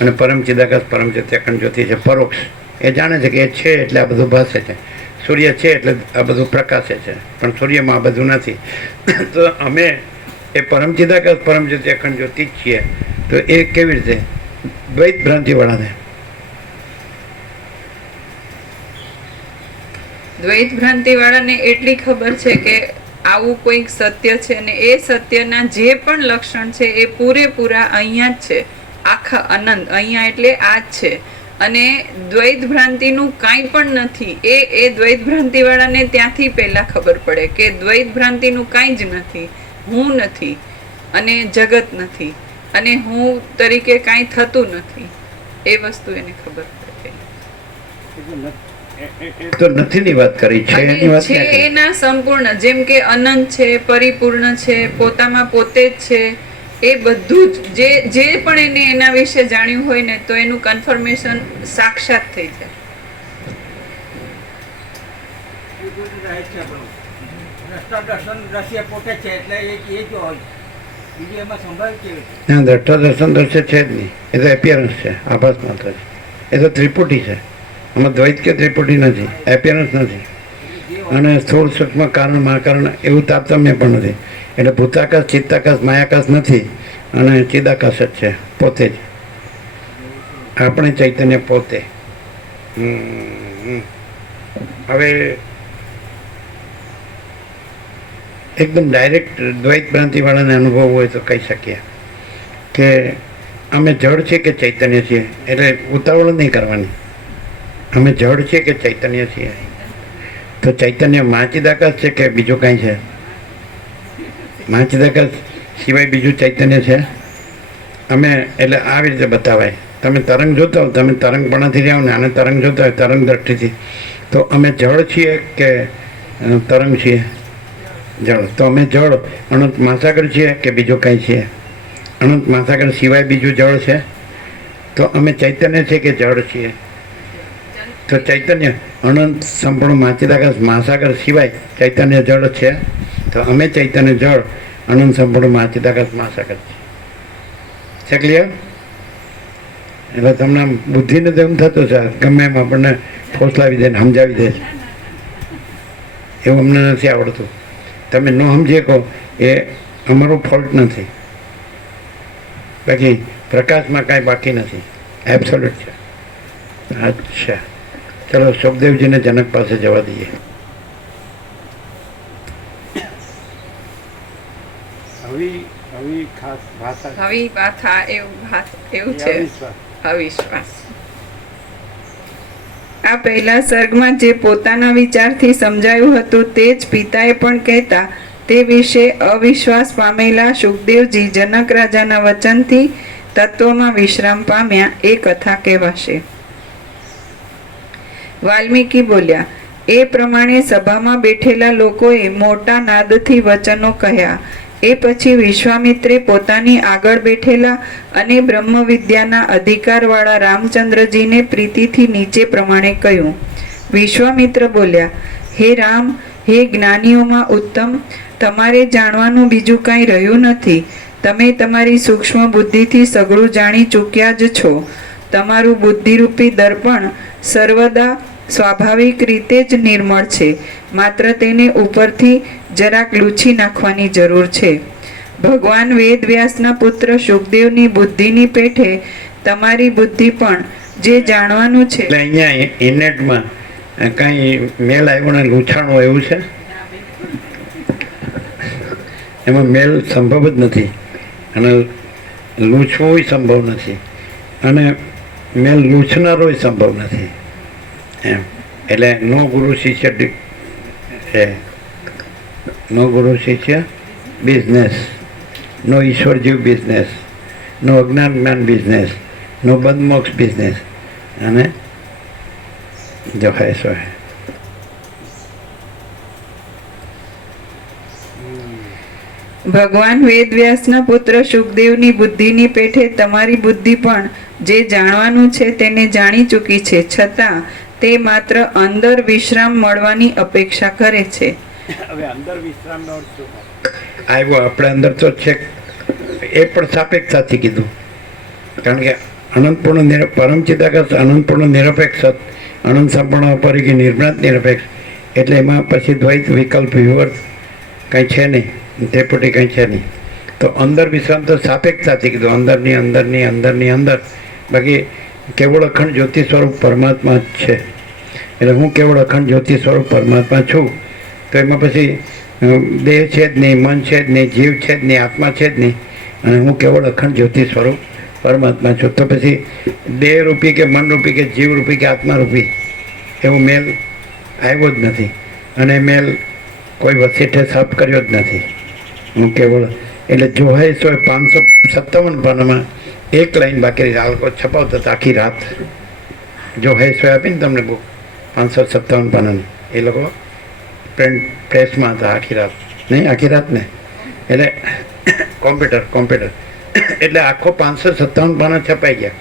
અને પરમ ચિદાકાશ પરમ અખંડ જ્યોતિ છે પરોક્ષ, એ જાણે છે કે એ છે એટલે આ બધું ભાસે છે, સૂર્ય છે એટલે આ બધું પ્રકાશે છે, પણ સૂર્યમાં આ બધું નથી. તો અમે એ પરમ ચિદાકાશ પરમ જ્યોતિ અખંડ જ્યોતિ જ છીએ. તો એ કેવી રીતે દ્વૈત ભ્રાંતિવાળાને? દ્વૈત ભ્રાંતિ વાળાને એટલી ખબર છે કે આવું કોઈક સત્ય છે અને એ સત્યના જે પણ લક્ષણ છે એ પૂરેપૂરા અહીંયા જ છે, આખા અનંત અહીંયા એટલે આ જ છે. અને દ્વૈત ભ્રાંતિનું કાંઈ પણ નથી. એ દ્વૈત ભ્રાંતિ વાળાને ત્યાંથી પહેલા ખબર પડે કે દ્વૈત ભ્રાંતિનું કાંઈ જ નથી, હું નથી અને જગત નથી અને હું તરીકે કાંઈ થતું નથી. એ વસ્તુ એને ખબર પડે. તો નથીની વાત કરી છે, એની વાત છે એના સંપૂર્ણ, જેમ કે અનંત છે, પરિપૂર્ણ છે, પોતામાં પોતે જ છે. એ બધું જ જે પણ એને એના વિશે જાણ્યું હોય ને તો એનું કન્ફર્મેશન સાક્ષાત થઈ જાય. દ્રષ્ટા દર્શન દ્રશ્ય છે જ નહીં, એ તો એપિયરન્સ છે, આભાસ માત્ર છે. એ તો ત્રિપુટી છે, આમાં દ્વૈત કે ત્રિપુટી નથી, એપિયરન્સ નથી. અને સ્થૂળ સૂક્ષ્મ કારણ મહાકારણ એવું તારતમ્ય પણ નથી. એટલે ભૂતાકાશ ચિત્તાકાશ માયાકાશ નથી અને ચિદાકાશ જ છે પોતે જ, આપણે ચૈતન્ય પોતે. હવે એકદમ ડાયરેક્ટ દ્વૈત ભ્રાંતિવાળાને અનુભવ હોય તો કહી શકીએ કે અમે જળ છીએ કે ચૈતન્ય છીએ. એટલે ઉતાવળ નહીં કરવાની. અમે જળ છીએ કે ચૈતન્ય છીએ? તો ચૈતન્ય મહાચિદાકાશ છે કે બીજું કાંઈ છે? મહાચિદાકાશ સિવાય બીજું ચૈતન્ય છે? અમે એટલે આવી રીતે બતાવાય. તમે તરંગ જોતા હો, તમે તરંગપણાથી રહ્યા ને આને તરંગ જોતા હોય તરંગ દ્રષ્ટિથી, તો અમે જળ છીએ કે તરંગ છીએ? જળ. તો અમે જળ અનંત મહાસાગર છીએ કે બીજું કાંઈ છીએ? અનંત મહાસાગર સિવાય બીજું જળ છે? તો અમે ચૈતન્ય છે કે જળ છીએ? તો ચૈતન્ય અનંત સંપૂર્ણ મહાચિદાકાશ મહાસાગર સિવાય ચૈતન્ય જળ છે? તો અમે ચૈતન્ય જળ અનંત સંપૂર્ણ મહાચિદાકાશ મહાસાગર છે. ક્લિયર? એટલે તમને બુદ્ધિને તો એમ થતું છે ગમે એમ આપણને ફોસલાવી દે ને સમજાવી દે છે, એવું અમને નથી આવડતું. તમે ન સમજી શકો એ અમારો ફોલ્ટ નથી. બાકી પ્રકાશમાં કાંઈ બાકી નથી, એબ્સોલ્યુટ છે. અચ્છા, ચલો સુખદેવજીને જનક પાસે જવા દઈએ. એવું છે અવિશ્વાસ. આ પહેલા સર્ગમાં જે પોતાના વિચારથી સમજાયું હતું તે જ પિતાએ પણ કહેતા તે વિશે અવિશ્વાસ પામેલા સુખદેવજી જનક રાજાના વચનથી તત્વમાં વિશ્રામ પામ્યા એ કથા કહેવાશે. વાલ્મીકી બોલ્યા, એ પ્રમાણે સભામાં બેઠેલા લોકોએ મોટા નાદથી વચનો કહ્યા. એ પછી વિશ્વામિત્રે પોતાની આગળ બેઠેલા અને બ્રહ્મ વિદ્યાના અધિકારવાળા રામચંદ્રજીને પ્રીતિથી નીચે પ્રમાણે કહ્યું. વિશ્વામિત્ર બોલ્યા, હે રામ, હે જ્ઞાનીઓમાં ઉત્તમ, તમારે જાણવાનું બીજું કાંઈ રહ્યું નથી. તમે તમારી સૂક્ષ્મ બુદ્ધિથી સઘળું જાણી ચૂક્યા જ છો. તમારું બુદ્ધિરૂપી દર્પણ સર્વદા સ્વાભાવિક રીતે જ નિર્મળ છે, માત્ર તેને ઉપરથી જરાક લૂછી નાખવાની જરૂર છે. ભગવાન વેદવ્યાસના પુત્ર સુખદેવની બુદ્ધિની પેઠે તમારી બુદ્ધિ પણ જે જાણવાનું છે. એટલે અહીંયા ઇનેટમાં કાંઈ મેલ આવ્યો ને લૂછાણો એવું છે? એમાં મેલ સંભવ જ નથી અને લૂછવું સંભવ નથી અને મેલ લૂછનારો સંભવ નથી એમ. એટલે નો ગુરુ શિષ્ય નો ગુરુ શિષ્ય બિઝનેસ, નો ઈશ્વર જીવ બિઝનેસ, નો અજ્ઞાન જ્ઞાન બિઝનેસ, નો બંધમોક્ષ બિઝનેસ. અને જો હે સો હે. ભગવાન વેદવ્યાસના પુત્ર સુખદેવની બુદ્ધિની પેઠે તમારી બુદ્ધિ પણ જે જાણવાનું છે તેને જાણી ચૂકી છે, છતાં તે માત્ર અંદર વિશ્રામ મળવાની અપેક્ષા કરે છે. હવે અંદર વિશ્રામનો અર્થ શું આવ્યો? આપણે અંદર તો છે એ પણ સાપેક્ષતાથી કીધું, કારણ કે અનંતપૂર્ણ પરમચિદાકાશ અનંતપૂર્ણ નિરપેક્ષ, અનંત સંપૂર્ણ અપરિગી નિર્ભ્રાંત નિરપેક્ષ, એટલે એમાં પછી દ્વૈત વિકલ્પ વિવર્ત કંઈ છે નહીં, ત્રિપુટી કંઈ છે નહીં. તો અંદર વિશ્રામ તો સાપેક્ષતાથી કીધું, અંદરની અંદરની અંદરની અંદર. બાકી કેવળ અખંડ જ્યોતિ સ્વરૂપ પરમાત્મા જ છે. એટલે હું કેવળ અખંડ જ્યોતિ સ્વરૂપ પરમાત્મા છું. તો એમાં પછી દેહ છે જ નહીં, મન છે જ નહીં, જીવ છે જ નહીં, આત્મા છે જ નહીં, અને હું કેવળ અખંડ જ્યોતિ સ્વરૂપ પરમાત્મા છું. તો પછી દેહ રૂપી કે મન રૂપી કે જીવ રૂપી કે આત્મા રૂપી એવો મેલ આવ્યો જ નથી, અને મેલ કોઈ વસીઠે સાફ કર્યો જ નથી. હું કેવળ એટલે જોહાઈ 557 પાનામાં એક લાઈન બાકી રહી. આ લોકો છપાવતા હતા આખી રાત. જોહાઈ આપીને તમને બુક 557 પાનાની, એ લોકો પ્રેસમાં હતા આખી રાત, નહીં આખી રાત ને, એટલે કોમ્પ્યુટર એટલે આખો 557 પાના છપાઈ ગયા.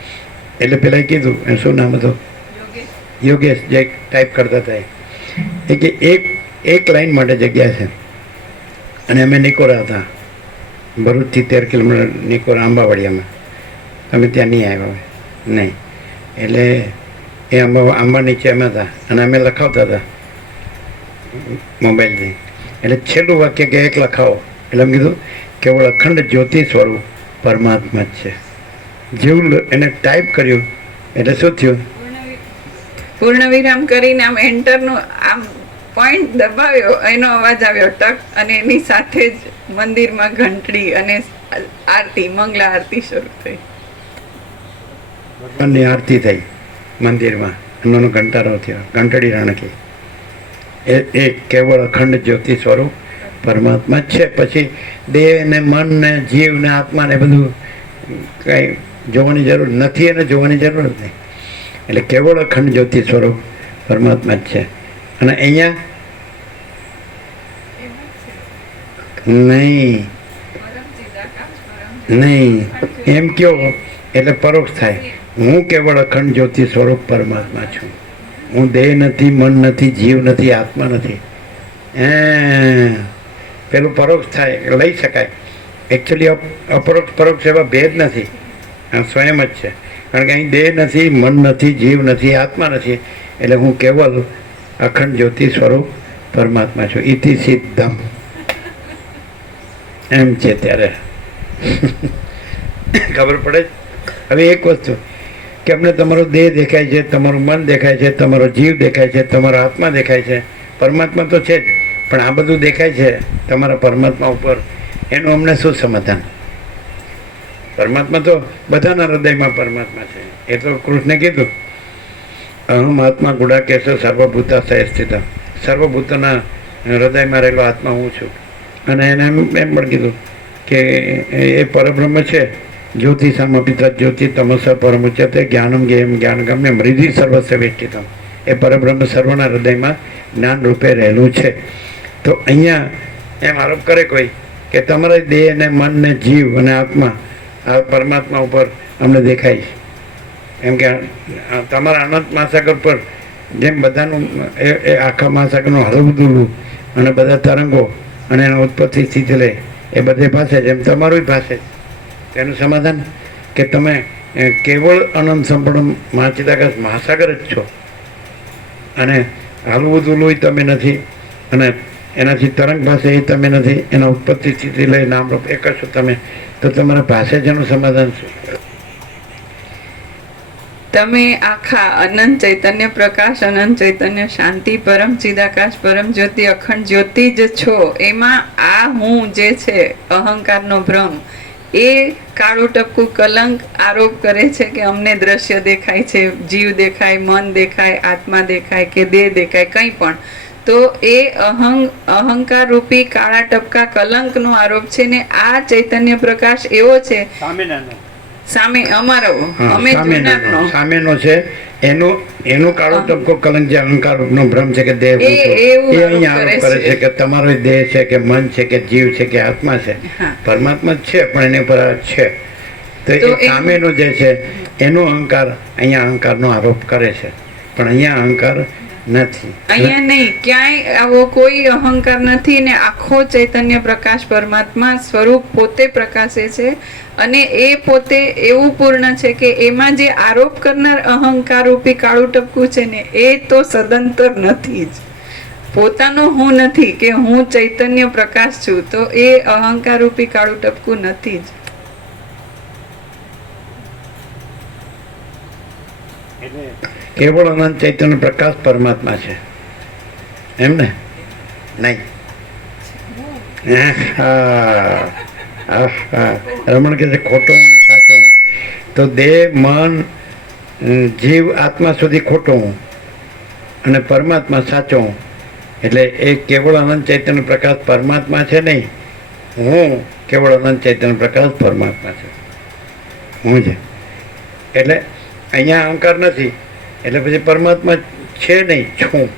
એટલે પેલા કીધું એનું શું નામ હતું, યોગેશ, જે ટાઈપ કરતા હતા એ કે એક લાઈન માટે જગ્યા છે. અને અમે નિકોરા હતા, ભરૂચથી 13 કિલોમીટર નિકોરા, આંબાવાડિયામાં. અમે ત્યાં નહીં આવ્યા નહીં, એટલે એ આંબા નીચે અમે હતા, અને અમે લખાવતા હતા મોબાઈલથી. એટલે છેલ્લું વાક્ય કે એક લખાવો, એટલે અમે કીધું કેવળ અખંડ જ્યોતિ સ્વરૂપ પરમાત્મા જ છે. જેવું એને ટાઈપ કર્યું એટલે શું થયું, પૂર્ણ વિરામ કરીને આમ એન્ટરનો આમ પોઈન્ટ દબાવ્યો, એનો અવાજ આવ્યો ટક, અને એની સાથે જ મંદિરમાં ઘંટડી અને આરતી, મંગલા આરતી શરૂ થઈ. ભગવાનની આરતી થઈ મંદિરમાં, એનો ઘંટારો થયો, ઘંટડી રાણકી. એ કેવળ અખંડ જ્યોતિ સ્વરૂપ પરમાત્મા જ છે. પછી દેહ ને મન ને જીવ ને આત્મા ને બધું કાંઈ જોવાની જરૂર નથી, અને જોવાની જરૂર નથી. એટલે કેવળ અખંડ જ્યોતિ સ્વરૂપ પરમાત્મા જ છે. અને અહીંયા નહીં એમ કયો એટલે પરોક્ષ થાય. હું કેવળ અખંડ જ્યોતિ સ્વરૂપ પરમાત્મા છું. હું દેહ નથી, મન નથી, જીવ નથી, આત્મા નથી. પેલું પરોક્ષ થાય, લઈ શકાય. એકચ્યુઅલી અપરોક્ષ પરોક્ષ એવા ભેદ નથી, સ્વયં જ છે. કારણ કે અહીં દેહ નથી, મન નથી, જીવ નથી, આત્મા નથી. એટલે હું કેવલ અખંડ જ્યોતિ સ્વરૂપ પરમાત્મા છું. ઇતિ સિદ્ધમ એમ છે. ત્યારે ખબર પડે. હવે એક વસ્તુ કે અમને તમારો દેહ દેખાય છે, તમારું મન દેખાય છે, તમારો જીવ દેખાય છે, તમારો આત્મા દેખાય છે, પરમાત્મા તો છે જ, પણ આ બધું દેખાય છે તમારા પરમાત્મા ઉપર, એનું અમને શું સમાધાન? પરમાત્મા તો બધાના હૃદયમાં પરમાત્મા છે. એ તો કૃષ્ણે કીધું, અહમ આત્મા ગુડાકેશો સર્વભૂતાશય સ્થિત. સર્વભૂતોના હૃદયમાં રહેલો આત્મા હું છું. અને એને એમ પણ કીધું કે એ પરબ્રહ્મ છે. જ્યોતિ સામપિત જ્યોતિ તમસ પરમુચ્યતે જ્ઞાનમ જ્ઞેયમ જ્ઞાનગમ્યમ હૃદિ સર્વસ્વ વેષ્ટિતમ. એ પરબ્રહ્મ સર્વના હૃદયમાં જ્ઞાન રૂપે રહેલું છે. તો અહીંયા એમ આરોપ કરે કોઈ કે તમારા દેહ ને મન ને જીવ અને આત્મા આ પરમાત્મા ઉપર અમને દેખાય છે. એમ કે તમારા અનંત મહાસાગર પર જેમ બધાનું એ આખા મહાસાગરનું હળવું અને બધા તરંગો અને એના ઉત્પત્તિ સ્થિતિ લે એ બધે પાસે જેમ તમારું પાસે. તેનું સમાધાન કે તમે કેવળ અનંત સંપૂર્ણ મહાચિદાકાશ મહાસાગર જ છો, અને હલવું દુલવું તમે નથી, અને એનાથી તરંગ પાસે એ તમે નથી, એના ઉત્પત્તિ સ્થિતિ લઈ નામરૂપ એક છો તમે. તો તમારા પાસે જેનું સમાધાન શું? તમે આખા અનંત ચૈતન્ય પ્રકાશ, અનંત ચૈતન્ય શાંતિ, પરમ ચિદાકાશ, પરમ જ્યોતિ, અખંડ જ્યોતિ જ છો. એમાં આ હું જે છે અહંકારનો ભ્રમ, એ કાળું ટપકું કલંક આરોપ કરે છે કે અમને દ્રશ્ય દેખાય છે, જીવ દેખાય, મન દેખાય, આત્મા દેખાય કે દેહ દેખાય, કંઈ પણ. તો એ અહંકાર રૂપી કાળા ટપકા કલંકનો આરોપ છે. ને આ ચૈતન્ય પ્રકાશ એવો છે સામે અમારો, અમે જોનારનો સામેનો છે. એનું કાળો ટપકો કલંક જે અહંકાર નો ભ્રમ છે કે દેહ, એ અહીંયા આરોપ કરે છે કે તમારો દેહ છે કે મન છે કે જીવ છે કે આત્મા છે. પરમાત્મા જ છે, પણ એની પર છે તો તો એ સામેનો જે છે એનો અહંકાર અહીંયા અહંકારનો આરોપ કરે છે, પણ અહીંયા અહંકાર નથી. અહીંયા નહીં, ક્યાંય આવો કોઈ અહંકાર નથી ને આખો ચૈતન્ય પ્રકાશ પરમાત્મા સ્વરૂપ પોતે પ્રકાશે છે અને એ પોતે એવું પૂર્ણ છે કે એમાં જે આરોપ કરનાર અહંકાર રૂપી કાળું ટપકું છે ને એ તો સદંતર નથી જ. પોતાનો હું નથી કે હું ચૈતન્ય પ્રકાશ છું, તો એ અહંકાર રૂપી કાળું ટપકું નથી જ. કેવળ અનંત ચૈતન્ય પ્રકાશ પરમાત્મા છે એમ ને? નહીં. રમણ કહે છે ખોટો હું ને સાચો હું. તો દેહ મન જીવ આત્મા સુધી ખોટો હું અને પરમાત્મા સાચો હું. એટલે એ કેવળ અનંત ચૈતન્ય પ્રકાશ પરમાત્મા છે નહીં, હું કેવળ અનંત ચૈતન્ય પ્રકાશ પરમાત્મા છે, હું છે. એટલે અહીંયા અહંકાર નથી, એટલે પછી પરમાત્મા છે નહીં, છું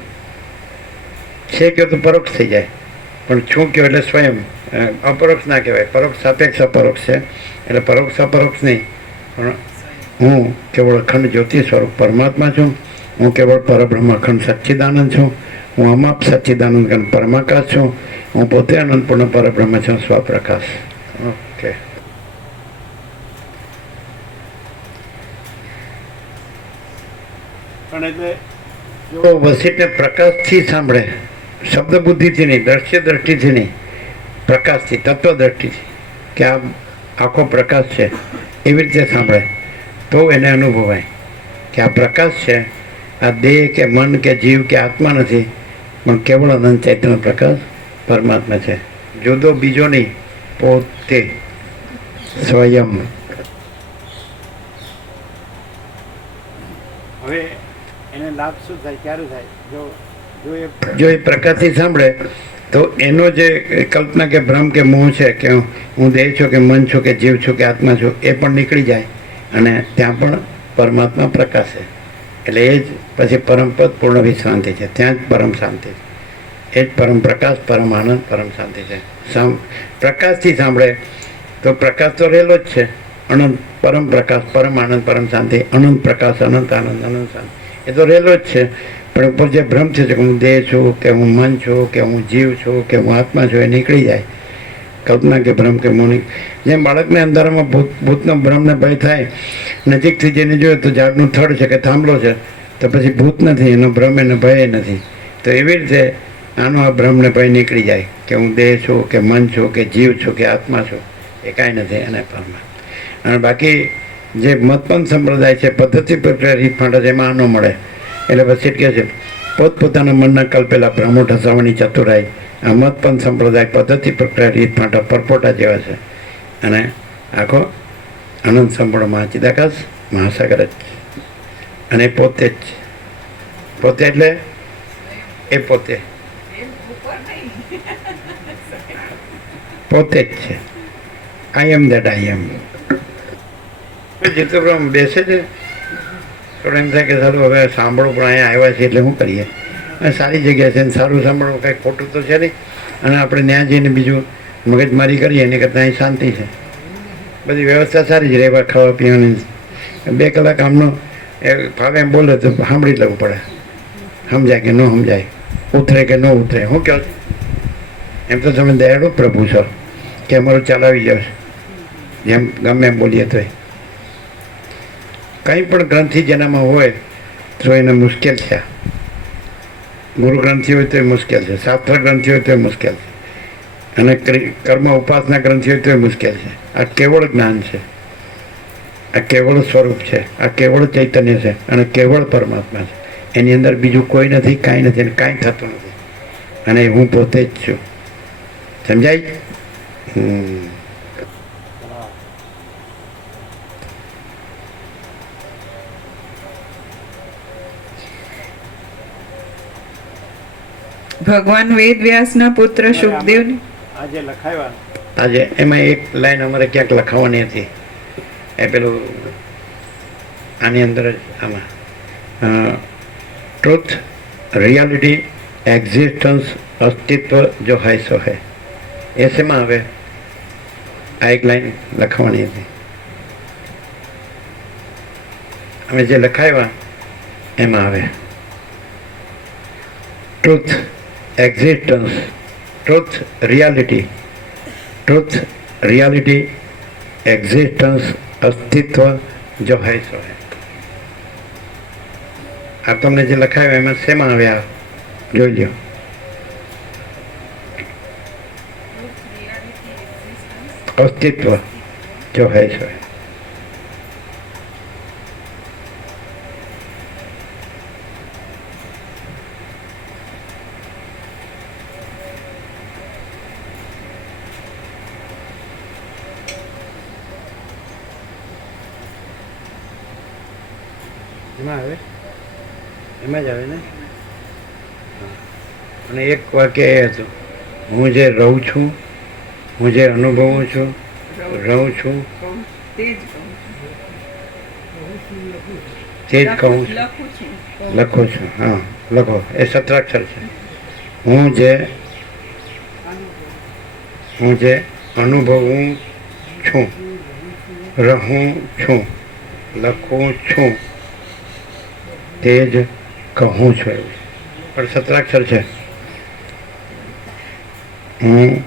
છે કયો તો પરોક્ષ થઈ જાય, પણ છું કયો એટલે સ્વયં અપરોક્ષ ના કહેવાય, પરોક્ષ સાપેક્ષ અપરોક્ષ છે. એટલે પરોક્ષ અપરોક્ષ નહીં, પણ હું કેવળ અખંડ જ્યોતિ સ્વરૂપ પરમાત્મા છું, હું કેવળ પરબ્રહ્મ અખંડ સચ્ચિદાનંદ છું, હું અમાપ સચ્ચિદાનંદ ઘન પરમાકાશ છું, હું પોતે અનંતપૂર્ણ પરબ્રહ્મ છું, સ્વપ્રકાશ. ઓકે. પણ એટલે જો વસીટને પ્રકાશથી સાંભળે, શબ્દ બુદ્ધિથી નહીં, દ્રશ્ય દ્રષ્ટિથી નહીં, પ્રકાશથી, તત્વ દ્રષ્ટિથી કે આ આખો પ્રકાશ છે એવી રીતે સાંભળે તો એને અનુભવાય કે આ પ્રકાશ છે, આ દેહ કે મન કે જીવ કે આત્મા નથી, પણ કેવળ અનંત ચૈતન્ય પ્રકાશ પરમાત્મા છે, જુદો બીજો નહીં, પોતે સ્વયં. હવે એને લાભ શું થાય, ક્યારે થાય? જો એ પ્રકાશથી સાંભળે તો એનો જે કલ્પના કે ભ્રમ કે મોહ છે કે હું દેહ છું કે મન છું કે જીવ છું કે આત્મા છું એ પણ નીકળી જાય અને ત્યાં પણ પરમાત્મા પ્રકાશે. એટલે એ જ પછી પરમપદ પૂર્ણ વિશ્રાંતિ છે, ત્યાં જ પરમ શાંતિ છે, એ જ પરમ પ્રકાશ, પરમ આનંદ, પરમ શાંતિ છે. પ્રકાશથી સાંભળે તો પ્રકાશ તો રહેલો જ છે, અનંત પરમ પ્રકાશ, પરમ આનંદ, પરમ શાંતિ, અનંત પ્રકાશ, અનંત આનંદ, અનંત શાંતિ, એ તો રહેલો જ છે. પણ ઉપર જે ભ્રમ છે કે હું દેહ છું કે હું મન છું કે હું જીવ છું કે હું આત્મા છું એ નીકળી જાય, કલ્પના કે ભ્રમ કે મોની. જેમ બાળકને અંધારામાં ભૂતનો ભ્રમને ભય થાય, નજીકથી જઈને જોયું તો ઝાડનું થડ છે કે થાંભલો છે, તો પછી ભૂત નથી, એનો ભ્રમ એને ભય નથી. તો એવી રીતે આનો આ ભ્રમને ભય નીકળી જાય કે હું દેહ છું કે મન છું કે જીવ છું કે આત્મા છું, એ કાંઈ નથી એને ભ્રમમાં. અને બાકી જે મતપંથ સંપ્રદાય છે, પદ્ધતિ પ્રક્રિયા રીત ફાંટા એમાં આનો મળે. એટલે પછી કહે છે પોતપોતાના મનના કલ્પેલા ભ્રમો ઠસાવવાની ચતુરાઈ આ મતપંથ સંપ્રદાય પદ્ધતિ પ્રક્રિયા રીત ફાંટા પરપોટા જેવા છે. અને આખો આનંદ સંપૂર્ણ મહાચિદાકાશ મહાસાગર જ છે. અને પોતે જ પોતે એટલે એ પોતે પોતે જ છે. આઈ એમ દેટ આઈ એમ. જીતુભાઈ બેસે છે થોડું એમ થાય કે સારું હવે સાંભળવું, પણ અહીંયા આવ્યા છે એટલે શું કરીએ, સારી જગ્યા છે ને સારું સાંભળવું, કંઈ ખોટું તો છે નહીં. અને આપણે ત્યાં જઈને બીજું મગજમારી કરીએ એની કરતાં અહીં શાંતિ છે, બધી વ્યવસ્થા સારી જ, રહેવા ખાવા પીવાની. 2 કલાક આમનો એ ફાવે એમ બોલે તો સાંભળી લેવું પડે, સમજાય કે ન સમજાય, ઉતરે કે ન ઉતરે. શું કહો એમ તો તમે દયાળુ પ્રભુ છો કે અમારું ચલાવી જશે, જેમ ગમે એમ બોલીએ તોય. કંઈ પણ ગ્રંથિ જેનામાં હોય તો એને મુશ્કેલ છે. ગુરુ ગ્રંથિ હોય તો એ મુશ્કેલ છે, શાસ્ત્ર ગ્રંથિ હોય તો એ મુશ્કેલ છે, અને કર્મ ઉપાસના ગ્રંથિ હોય તો એ મુશ્કેલ છે. આ કેવળ જ્ઞાન છે, આ કેવળ સ્વરૂપ છે, આ કેવળ ચૈતન્ય છે અને કેવળ પરમાત્મા છે. એની અંદર બીજું કોઈ નથી, કાંઈ નથી, અને કાંઈ થતું નથી. અને હું પોતે જ છું. સમજાય? ભગવાન વેદ વ્યાસના પુત્ર શુકદેવને આજે લખાવ્યા, આજે એમાં એક લાઈન અમારે ક્યાંક લખાવવાની હતી, એ પેલું આની અંદર જ આમાં ટ્રુથ, રિયાલિટી, એક્ઝિસ્ટન્સ, અસ્તિત્વ જો હૈ સો હૈ, એ શેમાં આવે? આ એક લાઈન લખાવવાની હતી. અમે જે લખાવ્યા એમાં આવે truth, existence, truth, reality, existence, અસ્તિત્વ, જો હૈ સો હૈ. આ તમને જે લખાવ્યા એમાં શેમાં આવ્યા જોઈ લો. અસ્તિત્વ, જો હૈ સો હૈ. એમાં આવે, એમાં જ આવે ને. અને એક વાક્ય એ હતું, હું જે રહું છું, હું જે અનુભવું છું, રહું છું તે જ તે જ કહું છું, લખું છું. લખું છું. હા, લખો. એ સત્રાક્ષર છે. હું જે અનુભવું છું, રહું છું, લખું છું, તે જ કહું છું. એવું પણ સત્રાક્ષર છે. હું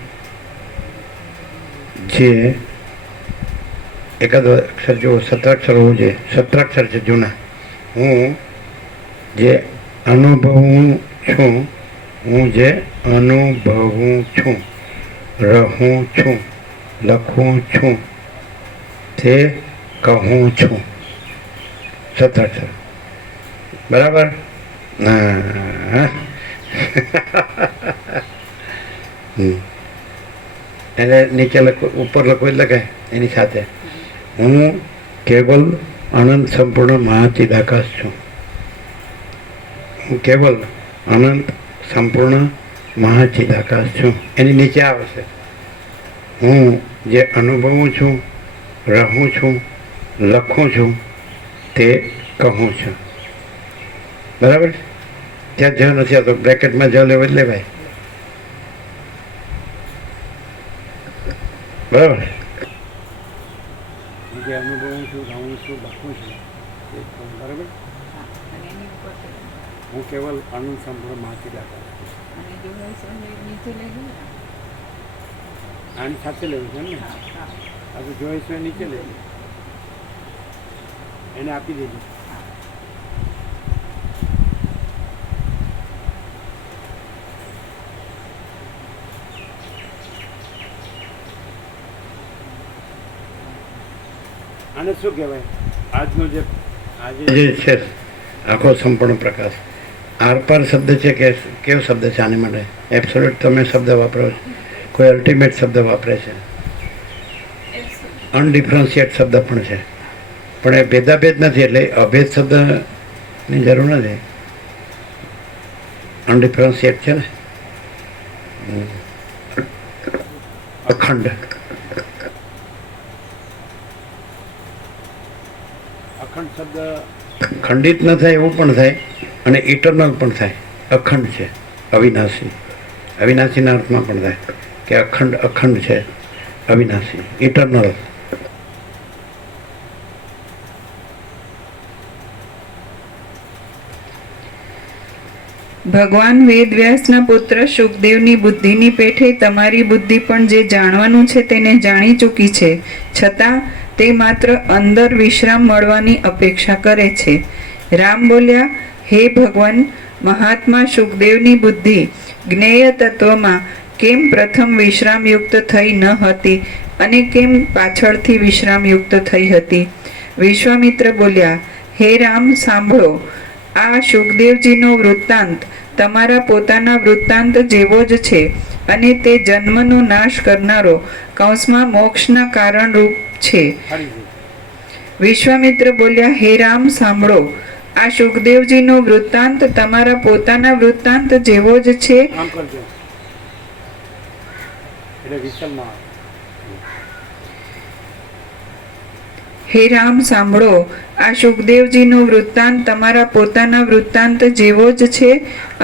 જે એકાદ અક્ષર જો સત્રાક્ષર હોવું જોઈએ. સત્રાક્ષર છે જૂના. હું જે અનુભવું છું, હું જે અનુભવું છું, રહું છું, લખું છું, તે કહું છું. સત્રાક્ષર બરાબર. હા. એટલે નીચે લખવું, ઉપર લખવું એટલે કે એની સાથે હું કેવલ અનંત સંપૂર્ણ મહાચિદાકાશ છું. હું કેવલ અનંત સંપૂર્ણ મહાચિદાકાશ છું. એની નીચે આવશે હું જે અનુભવું છું, રહું છું, લખું છું, તે કહું છું. બરાબર. ત્યાં જ નથી આવતો. બ્રેકેટમાં જ લેવો જ લેવાય. બરાબર. જે અનુભવું છું, રહું છું, લખું છું, તે કહું. બરાબર. હું કેવલ આનંદ સંપૂર્ણ મહાચિદાકાશ છું. આની સાથે લેવું છે ને. આ તો જોઈશ નીચે લેવું. એને આપી દેજો. આને શું કહેવાય? આજનો જે છે આખો સંપૂર્ણ પ્રકાશ. આરપાર શબ્દ છે કે કેવો શબ્દ છે આને માટે? એબ્સોલ્યુટ તમે શબ્દ વાપરો છો, કોઈ અલ્ટિમેટ શબ્દ વાપરે છે, અનડિફરન્શિએટ શબ્દ પણ છે. પણ એ ભેદાભેદ નથી, એટલે અભેદ શબ્દની જરૂર નથી. અનડિફરન્શિએટ છે ને. અખંડ, અખંડ શબ્દ ખંડિત ન થાય એવું પણ થાય અને ઇટરનલ પણ થાય. અખંડ છે, અવિનાશી. અવિનાશીના અર્થમાં પણ થાય કે અખંડ છે, અવિનાશી, ઇટરનલ. ભગવાન વેદવ્યાસના પુત્ર શુકદેવની બુદ્ધિની પેઠે તમારી બુદ્ધિ પણ જે જાણવાનું છે તેને જાણી ચૂકી છે, છતાં તે માત્ર અંદર વિશ્રામ મળવાની અપેક્ષા કરે છે. રામ બોલ્યા, હે ભગવાન, મહાત્મા શુકદેવની બુદ્ધિ જ્ઞેય તત્વમાં કેમ પ્રથમ વિશ્રામયુક્ત થઈ ન હતી અને કેમ પાછળથી વિશ્રામયુક્ત થઈ હતી? વિશ્વામિત્ર બોલ્યા, હે રામ, સાંભળો. આ શુકદેવજીનો વૃત્તાંત તમારા પોતાના વૃત્તાંત જેવો જ છે અને તે જન્મનો નાશ કરનારો કૌંસમાં મોક્ષના કારણ રૂપ છે. વિશ્વામિત્ર બોલ્યા, હે રામ, સાંભળો. આ શુકદેવજીનો વૃત્તાંત તમારા પોતાના વૃત્તાંત જેવો જ છે. હે રામ, સાંભળો. આ શુકદેવજીનો વૃત્તાંત તમારા પોતાના વૃત્તાંત જેવો જ છે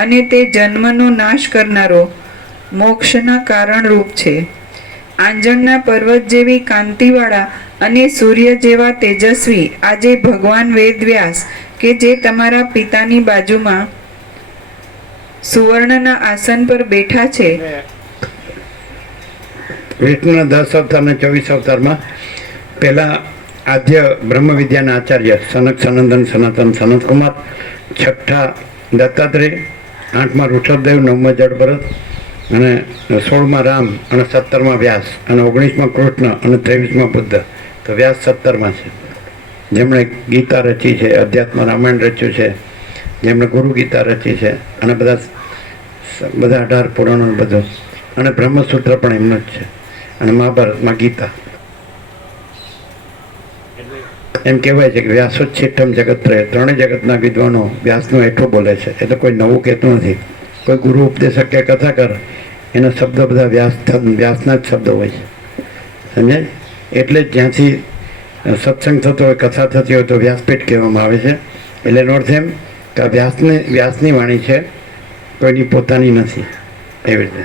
અને તે જન્મનો નાશ કરનારો મોક્ષના કારણ રૂપ છે. આંજણના પર્વત જેવી કાંતિવાળા અને સૂર્ય જેવા તેજસ્વી આજે ભગવાન વેદવ્યાસ કે જે તમારા પિતાની બાજુમાં સુવર્ણના આસન પર બેઠા છે. વિષ્ણુના 10 અવતાર અને 24 અવતારમાં પહેલા આદ્ય બ્રહ્મ વિદ્યાના આચાર્ય સનક સનંદન સનાતન સનતકુમાર, 6ઠા દત્તાત્રેય, 8મા ઋષભદેવ, 9મા જડભરત અને 16મા રામ અને 17મા વ્યાસ અને 19મા કૃષ્ણ અને 23મા બુદ્ધ. તો વ્યાસ 17મા છે, જેમણે ગીતા રચી છે, અધ્યાત્મ રામાયણ રચ્યું છે, જેમણે ગુરુ ગીતા રચી છે અને બધા 18 પુરાણો બધું, અને બ્રહ્મસૂત્ર પણ એમનું જ છે, અને મહાભારતમાં ગીતા. એમ કહેવાય છે કે વ્યાસો છેઠમ જગત રહે. ત્રણેય જગતના વિદ્વાનો વ્યાસનું હેઠું બોલે છે. એટલે કોઈ નવું કહેતું નથી. કોઈ ગુરુ ઉપદેશક કે કથાકાર એના શબ્દો બધા વ્યાસના જ શબ્દો હોય છે, સમજાય. એટલે જ જ્યાંથી સત્સંગ થતો હોય, કથા થતી હોય તો વ્યાસપીઠ કહેવામાં આવે છે. એટલે એનો અર્થ એમ કે આ વ્યાસની વાણી છે, કોઈની પોતાની નથી, એવી રીતે.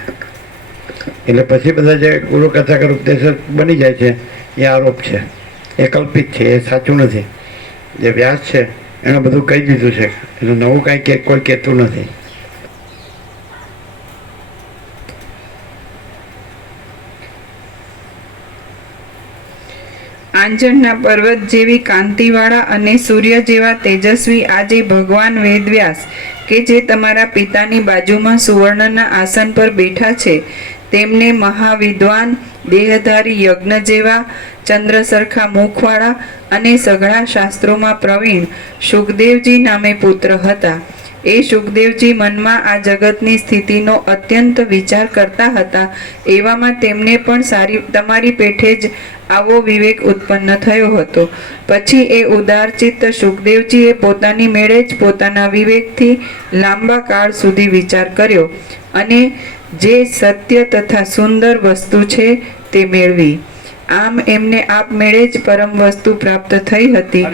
એટલે પછી બધા જે ગુરુ કથાકાર ઉપદેશક બની જાય છે એ આરોપ છે, એ કલ્પિત છે, એ સાચું નથી. જે વ્યાસ છે એણે બધું કહી દીધું છે, એટલે નવું કાંઈ કોઈ કહેતું નથી. આંજણના પર્વત જેવી કાંતિવાળા અને સૂર્ય જેવા તેજસ્વી આજે ભગવાન વેદવ્યાસ કે જે તમારા પિતાની બાજુમાં સુવર્ણના આસન પર બેઠા છે, તેમને મહાવિદ્વાન દેહધારી યજ્ઞ જેવા ચંદ્ર સરખા મુખવાળા અને સઘળા શાસ્ત્રોમાં પ્રવીણ શુકદેવજી નામે પુત્ર હતા. એ શુકદેવજી મનમાં આ જગતની સ્થિતિનો અત્યંત વિચાર કરતા હતા. એવામાં તેમને પણ તમારી પેઠે જ આવો વિવેક ઉત્પન્ન થયો હતો. પછી એ ઉદારચિત્ત શુકદેવજીએ પોતાની મેળે જ પોતાના વિવેકથી લાંબા કાળ સુધી વિચાર કર્યો અને જે સત્ય તથા સુંદર વસ્તુ છે તે મેળવી. આમ એમને આપમેળે જ પરમ વસ્તુ પ્રાપ્ત થઈ હતી.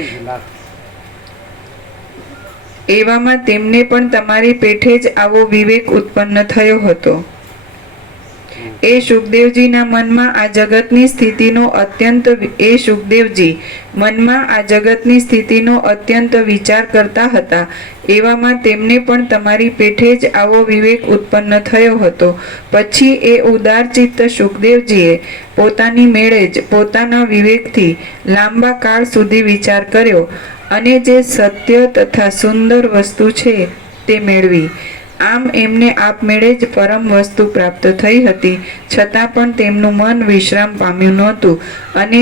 એવામાં તેમને પણ તમારી પેઠે જ આવો વિવેક ઉત્પન્ન થયો હતો. એ શુકદેવજીના મનમાં આ જગતની સ્થિતિનો અત્યંત વિચાર કરતા હતા. એવામાં તેમને પણ તમારી પેઠે જ આવો વિવેક ઉત્પન્ન થયો હતો. પછી એ ઉદારચિત્ત શુકદેવજીએ પોતાની મેળે જ પોતાના વિવેકથી લાંબા કાળ સુધી વિચાર કર્યો અને જે સત્ય તથા સુંદર વસ્તુ છે તે મેળવી. આમ એમને આપમેળે જ પરમ વસ્તુ પ્રાપ્ત થઈ હતી. છતાં પણ તેમનું મન વિશ્રામ પામ્યું નહોતું અને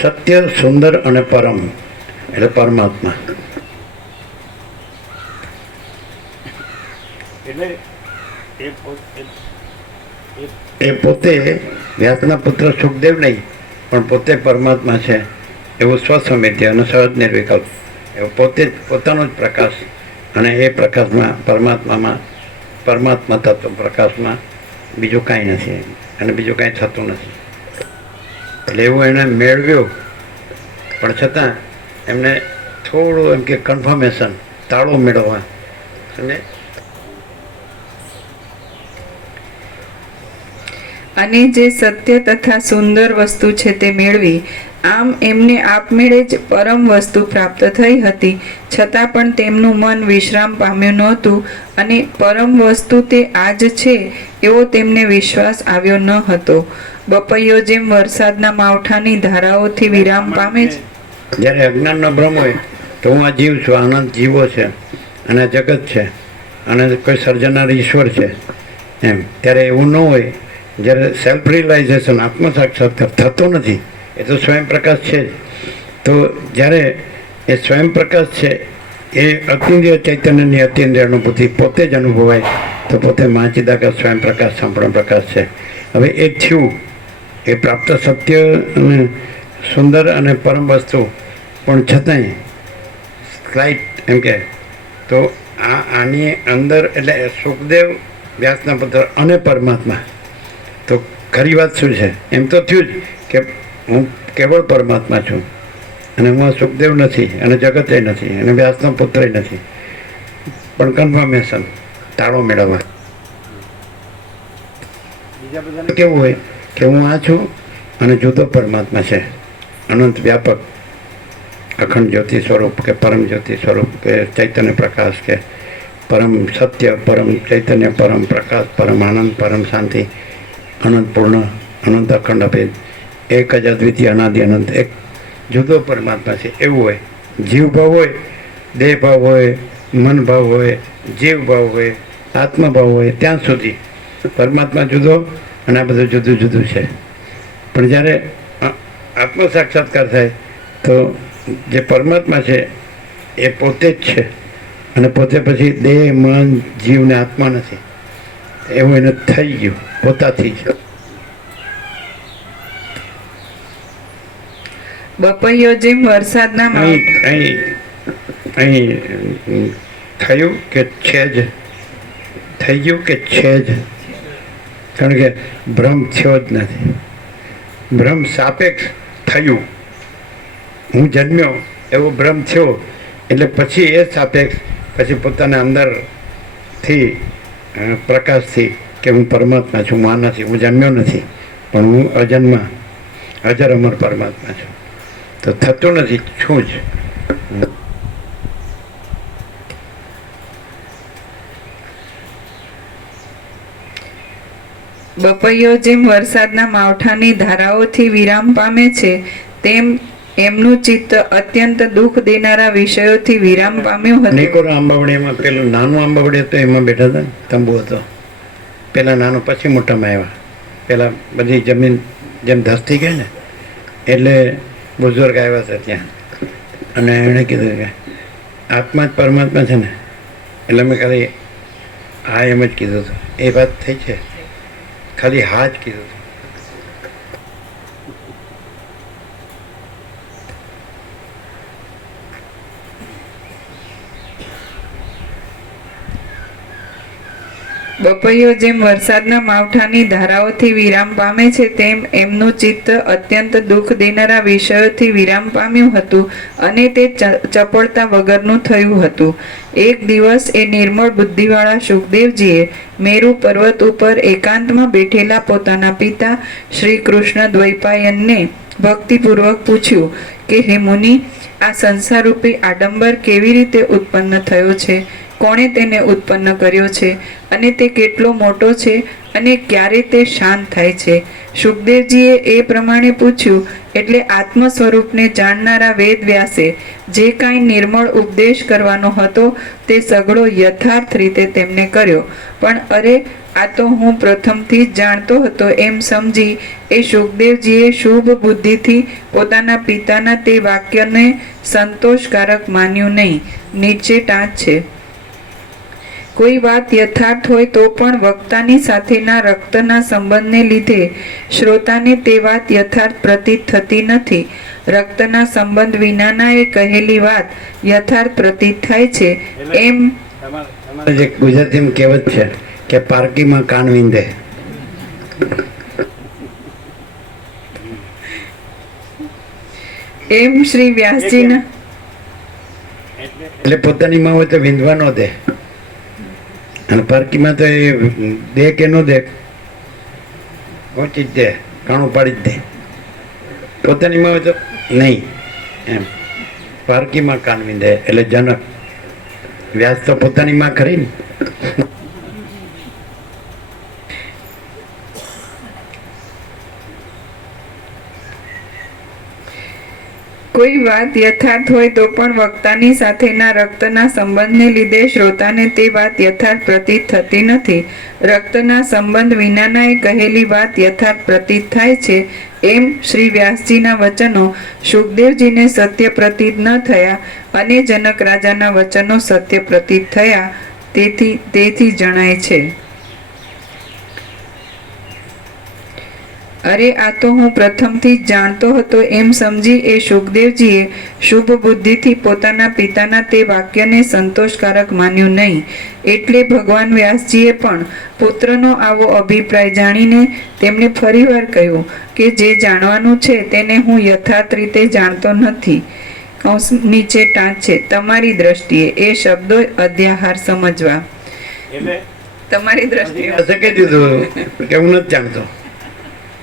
સત્ય, સુંદર અને પરમ એટલે પરમાત્મા. એ પોતે વ્યાસના પુત્ર સુખદેવ નહીં, પણ પોતે પરમાત્મા છે એવું સ્વસમિત્ય અને સહજ નિર્વિકલ્પ, એવો પોતે જ પોતાનો જ પ્રકાશ. અને એ પ્રકાશમાં પરમાત્મા તત્વ પ્રકાશમાં બીજું કાંઈ નથી અને બીજું કાંઈ થતું નથી. એટલે એવું એણે મેળવ્યું, પણ છતાં એમને થોડું એમ કે કન્ફર્મેશન, તાળો મેળવવા, અને જે સત્ય તથા સુંદર વસ્તુ છે તે મેળવી. આમ એમને આપમેળે જ પરમ વસ્તુ પ્રાપ્ત થઈ હતી. છતાં પણ તેમનું મન વિશ્રામ પામ્યું નહોતું અને પરમ વસ્તુ તે આ જ છે એવો તેમને વિશ્વાસ આવ્યો ન હતો. બપૈયો જેમ વરસાદના માવઠાની ધારાઓથી વિરામ પામે છે. જ્યારે અજ્ઞાનનો ભ્રમ હોય તો હું આ જીવ છું, આનંદ જીવો છે અને આ જગત છે અને કોઈ સર્જનાર ઈશ્વર છે એમ, ત્યારે એવું ન હોય. જ્યારે સેલ્ફ રિયલાઇઝેશન, આત્મ સાક્ષાત્કાર થતો નથી, એ તો સ્વયં પ્રકાશ છે જ. તો જ્યારે એ સ્વયં પ્રકાશ છે એ અતિન્દ્રિય ચૈતન્યની અતિન્દ્રિય અનુભૂતિ પોતે જ અનુભવાય તો પોતે મહાચિદાકાશ સ્વયં પ્રકાશ, સંપૂર્ણ પ્રકાશ છે. હવે એ થયું, એ પ્રાપ્ત સત્ય અને સુંદર અને પરમ વસ્તુ, પણ છતાંય સ્લાઇટ એમ કે તો આની અંદર એટલે સુખદેવ વ્યાસના પુત્ર અને પરમાત્મા. તો ખરી વાત શું છે? એમ તો થયું જ કે હું કેવળ પરમાત્મા છું અને હું સુખદેવ નથી અને જગતે નથી અને વ્યાસનો પુત્ર નથી, પણ કન્ફર્મેશન, તાળો મેળવવા. બીજા બધાને કેવું હોય કે હું આ છું અને જુદો પરમાત્મા છે, અનંત વ્યાપક અખંડ જ્યોતિ સ્વરૂપ કે પરમ જ્યોતિ સ્વરૂપ કે ચૈતન્ય પ્રકાશ કે પરમ સત્ય, પરમ ચૈતન્ય, પરમ પ્રકાશ, પરમ આનંદ, પરમ શાંતિ, અનંત પૂર્ણ, અનંત અખંડ અભેદ, એક જ અદ્વિતીય અનાદિ અનંત એક જુદો પરમાત્મા છે. એવું હોય, જીવ ભાવ હોય, દેહ ભાવ હોય, મન ભાવ હોય, જીવ ભાવ હોય, આત્મભાવ હોય, ત્યાં સુધી પરમાત્મા જુદો અને આ બધું જુદું જુદું છે. પણ જ્યારે આત્મ સાક્ષાત્કાર થાય તો જે પરમાત્મા છે એ પોતે જ છે અને પોતે પછી દેહ, મન, જીવ ને આત્મા નથી, એવું એને થઈ ગયું પોતાથી જ. બપૈયો જેમ વરસાદના અહીં થયું કે છે જ, થઈ ગયું કે છે જ, કારણ કે ભ્રમ થયો જ નથી. ભ્રમ સાપેક્ષ થયું, હું જન્મ્યો એવો ભ્રમ થયો એટલે પછી એ સાપેક્ષ પછી પોતાના અંદરથી પ્રકાશથી કે હું પરમાત્મા છું, હું આ નથી, હું જન્મ્યો નથી, પણ હું અજન્મા અજર અમર પરમાત્મા છું. તો થતું નથી, છું જ. બપૈયો જેમ વરસાદના માવઠાની ધારાઓથી વિરામ પામે છે તેમ એમનું ચિત્ત અત્યંત દુઃખ દેનારા વિષયોથી વિરામ પામ્યું હતું. નિકોરા આંબાવડીમાં પેલું નાનું આંબાવડી હતું, એમાં બેઠા હતા ને, તંબુ હતો. પેલા નાનું, પછી મોટામાં આવ્યા. પેલા બધી જમીન જેમ ધસતી ગઈ ને એટલે બુઝુર્ગ આવ્યા હતા ત્યાં, અને એણે કીધું કે આત્મા જ પરમાત્મા છે ને. એટલે મેં ખાલી હા એમ જ કીધું હતું. એ વાત થઈ છે, ખાલી હા જ કીધું હતું. બપૈયો જેમ વરસાદના માવઠાની ધારાઓથી વિરામ પામે છે તેમ એમનું ચિત્ત અત્યંત દુઃખ દેનારા વિષયોથી વિરામ પામ્યું હતું અને તે ચપળતા વગરનું થયું હતું. એક દિવસ એ નિર્મળ બુદ્ધિવાળા સુખદેવજીએ મેરુ પર્વત ઉપર એકાંતમાં બેઠેલા પોતાના પિતા શ્રી કૃષ્ણ દ્વૈપાયનને ભક્તિપૂર્વક પૂછ્યું કે હે મુનિ, આ સંસારરૂપી આડંબર કેવી રીતે ઉત્પન્ન થયો છે? કોણે તેને ઉત્પન્ન કર્યો છે અને તે કેટલો મોટો છે અને ક્યારે તે શાંત થાય છે? સુખદેવજીએ એ પ્રમાણે પૂછ્યું એટલે આત્મ સ્વરૂપને જાણનારા વેદ વ્યાસે જે કાંઈ નિર્મળ ઉપદેશ કરવાનો હતો તે સઘળો યથાર્થ રીતે તેમને કર્યો. પણ અરે, આ તો હું પ્રથમથી જ જાણતો હતો એમ સમજી એ સુખદેવજીએ શુભ બુદ્ધિથી પોતાના પિતાના તે વાક્યને સંતોષકારક માન્યું નહીં. નીચે ટાંચ છે. કોઈ વાત યથાર્થ હોય તો પણ વક્તાની સાથેના રક્તના સંબંધને લીધે શ્રોતાને તે વાત યથાર્થ પ્રતીત થતી નથી. રક્તના સંબંધ વિનાના એ કહેલી વાત યથાર્થ પ્રતીત થાય છે. એમ જે ગુજરાતીમાં કહેવત છે કે પારકીમાં કાન વિંધે. એમ શ્રી વ્યાસજીના એટલે પોતાની માં હોય તો વિંધવા ન દે, અને પારકીમાં તો એ દે કે ન દે, પહોંચી જ દે, કાણું પાડી જ દે. પોતાની માં હોય તો નહીં. એમ પારકીમાં કાન વિંધે એટલે જનક. વ્યાસ તો પોતાની માં ખરી ને. કોઈ વાત યથાર્થ હોય તો પણ વક્તાની સાથેના રક્તના સંબંધને લીધે શ્રોતાને તે વાત યથાર્થ પ્રતીત થતી નથી. રક્તના સંબંધ વિનાના એ કહેલી વાત યથાર્થ પ્રતીત થાય છે. એમ શ્રી વ્યાસજીના વચનો સુખદેવજીને સત્ય પ્રતીત ન થયા અને જનક રાજાના વચનો સત્ય પ્રતીત થયા તેથી જણાય છે. અરે, આ તો હું પ્રથમથી જ જાણતો હતો એમ સમજી એ સુખદેવજીએ શુભ બુદ્ધિથી પોતાના પિતાના તે વાક્યને સંતોષકારક માન્યું નહીં. એટલે ભગવાન વ્યાસજીએ પણ પુત્રનો આવો અભિપ્રાય જાણીને તેમને ફરીવાર કહ્યું કે જે જાણવાનું છે તેને હું યથાર્થ રીતે જાણતો નથી. નીચે ટાંચ છે. તમારી દ્રષ્ટિએ એ શબ્દો અધ્યાહાર સમજવા. તમારી દ્રષ્ટિએ કહી દીધું કે હું નથી જાણતો,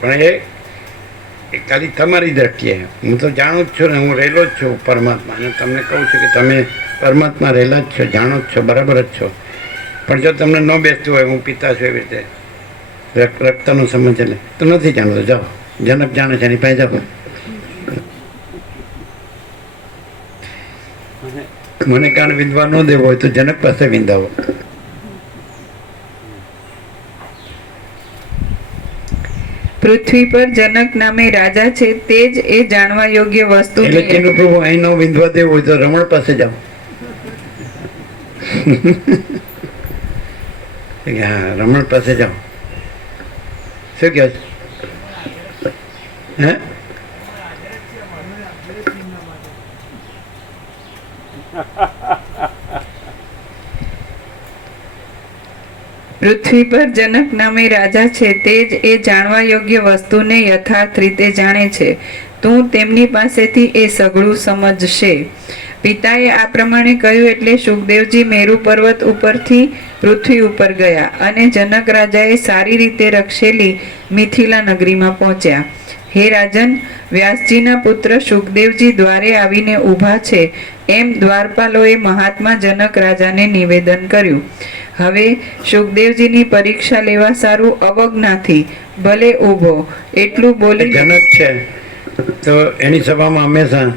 પણ એ ખાલી તમારી દ્રષ્ટિએ. હું તો જાણું જ છું ને, હું રહેલો જ છું પરમાત્મા, અને તમને કહું છું કે તમે પરમાત્મા રહેલા જ છો, જાણો જ છો, બરાબર જ છો. પણ જો તમને ન બેસતું હોય, હું પિતા છું એવી રીતે રક્તનો સંબંધ છે ને, તો નથી જાણતો. જાઓ, જનક જાણે છે એની પાસે જાઓ. મને કારણે વિંધવા ન દેવો હોય તો જનક પાસે વિંધાવો. પૃથ્વી પર જનક નામે રાજા છે, તે જ એ જાણવા યોગ્ય વસ્તુ એટલે ચિન્નુ પ્રભુ અહીં ન વિંધવા દેવો હોય તો રમણ પાસે જાઓ. હા, રમણ પાસે જાઓ. શું કહે છે? હે? પૃથ્વી પર જનક નામે રાજા છે, તે જ એ જાણવા યોગ્ય વસ્તુને યથાર્થ રીતે જાણે છે. તું તેમની પાસેથી એ સઘળું સમજશે. પિતાએ આ પ્રમાણે કહ્યું એટલે શુકદેવજી મેરુ પર્વત ઉપરથી પૃથ્વી ઉપર ગયા અને જનક રાજાએ સારી રીતે રક્ષેલી મિથિલા નગરીમાં પહોંચ્યા. હે રાજન, વ્યાસજીના પુત્ર શુકદેવજી દ્વારે આવીને ઊભા છે, એમ દ્વારપાલોએ મહાત્મા જનક રાજાને નિવેદન કર્યું. હવે શુકદેવજીની પરીક્ષા લેવા સારું અવજ્ઞાથી ભલે ઊભો એટલું બોલી જનક છે તો એની સભામાં હંમેશા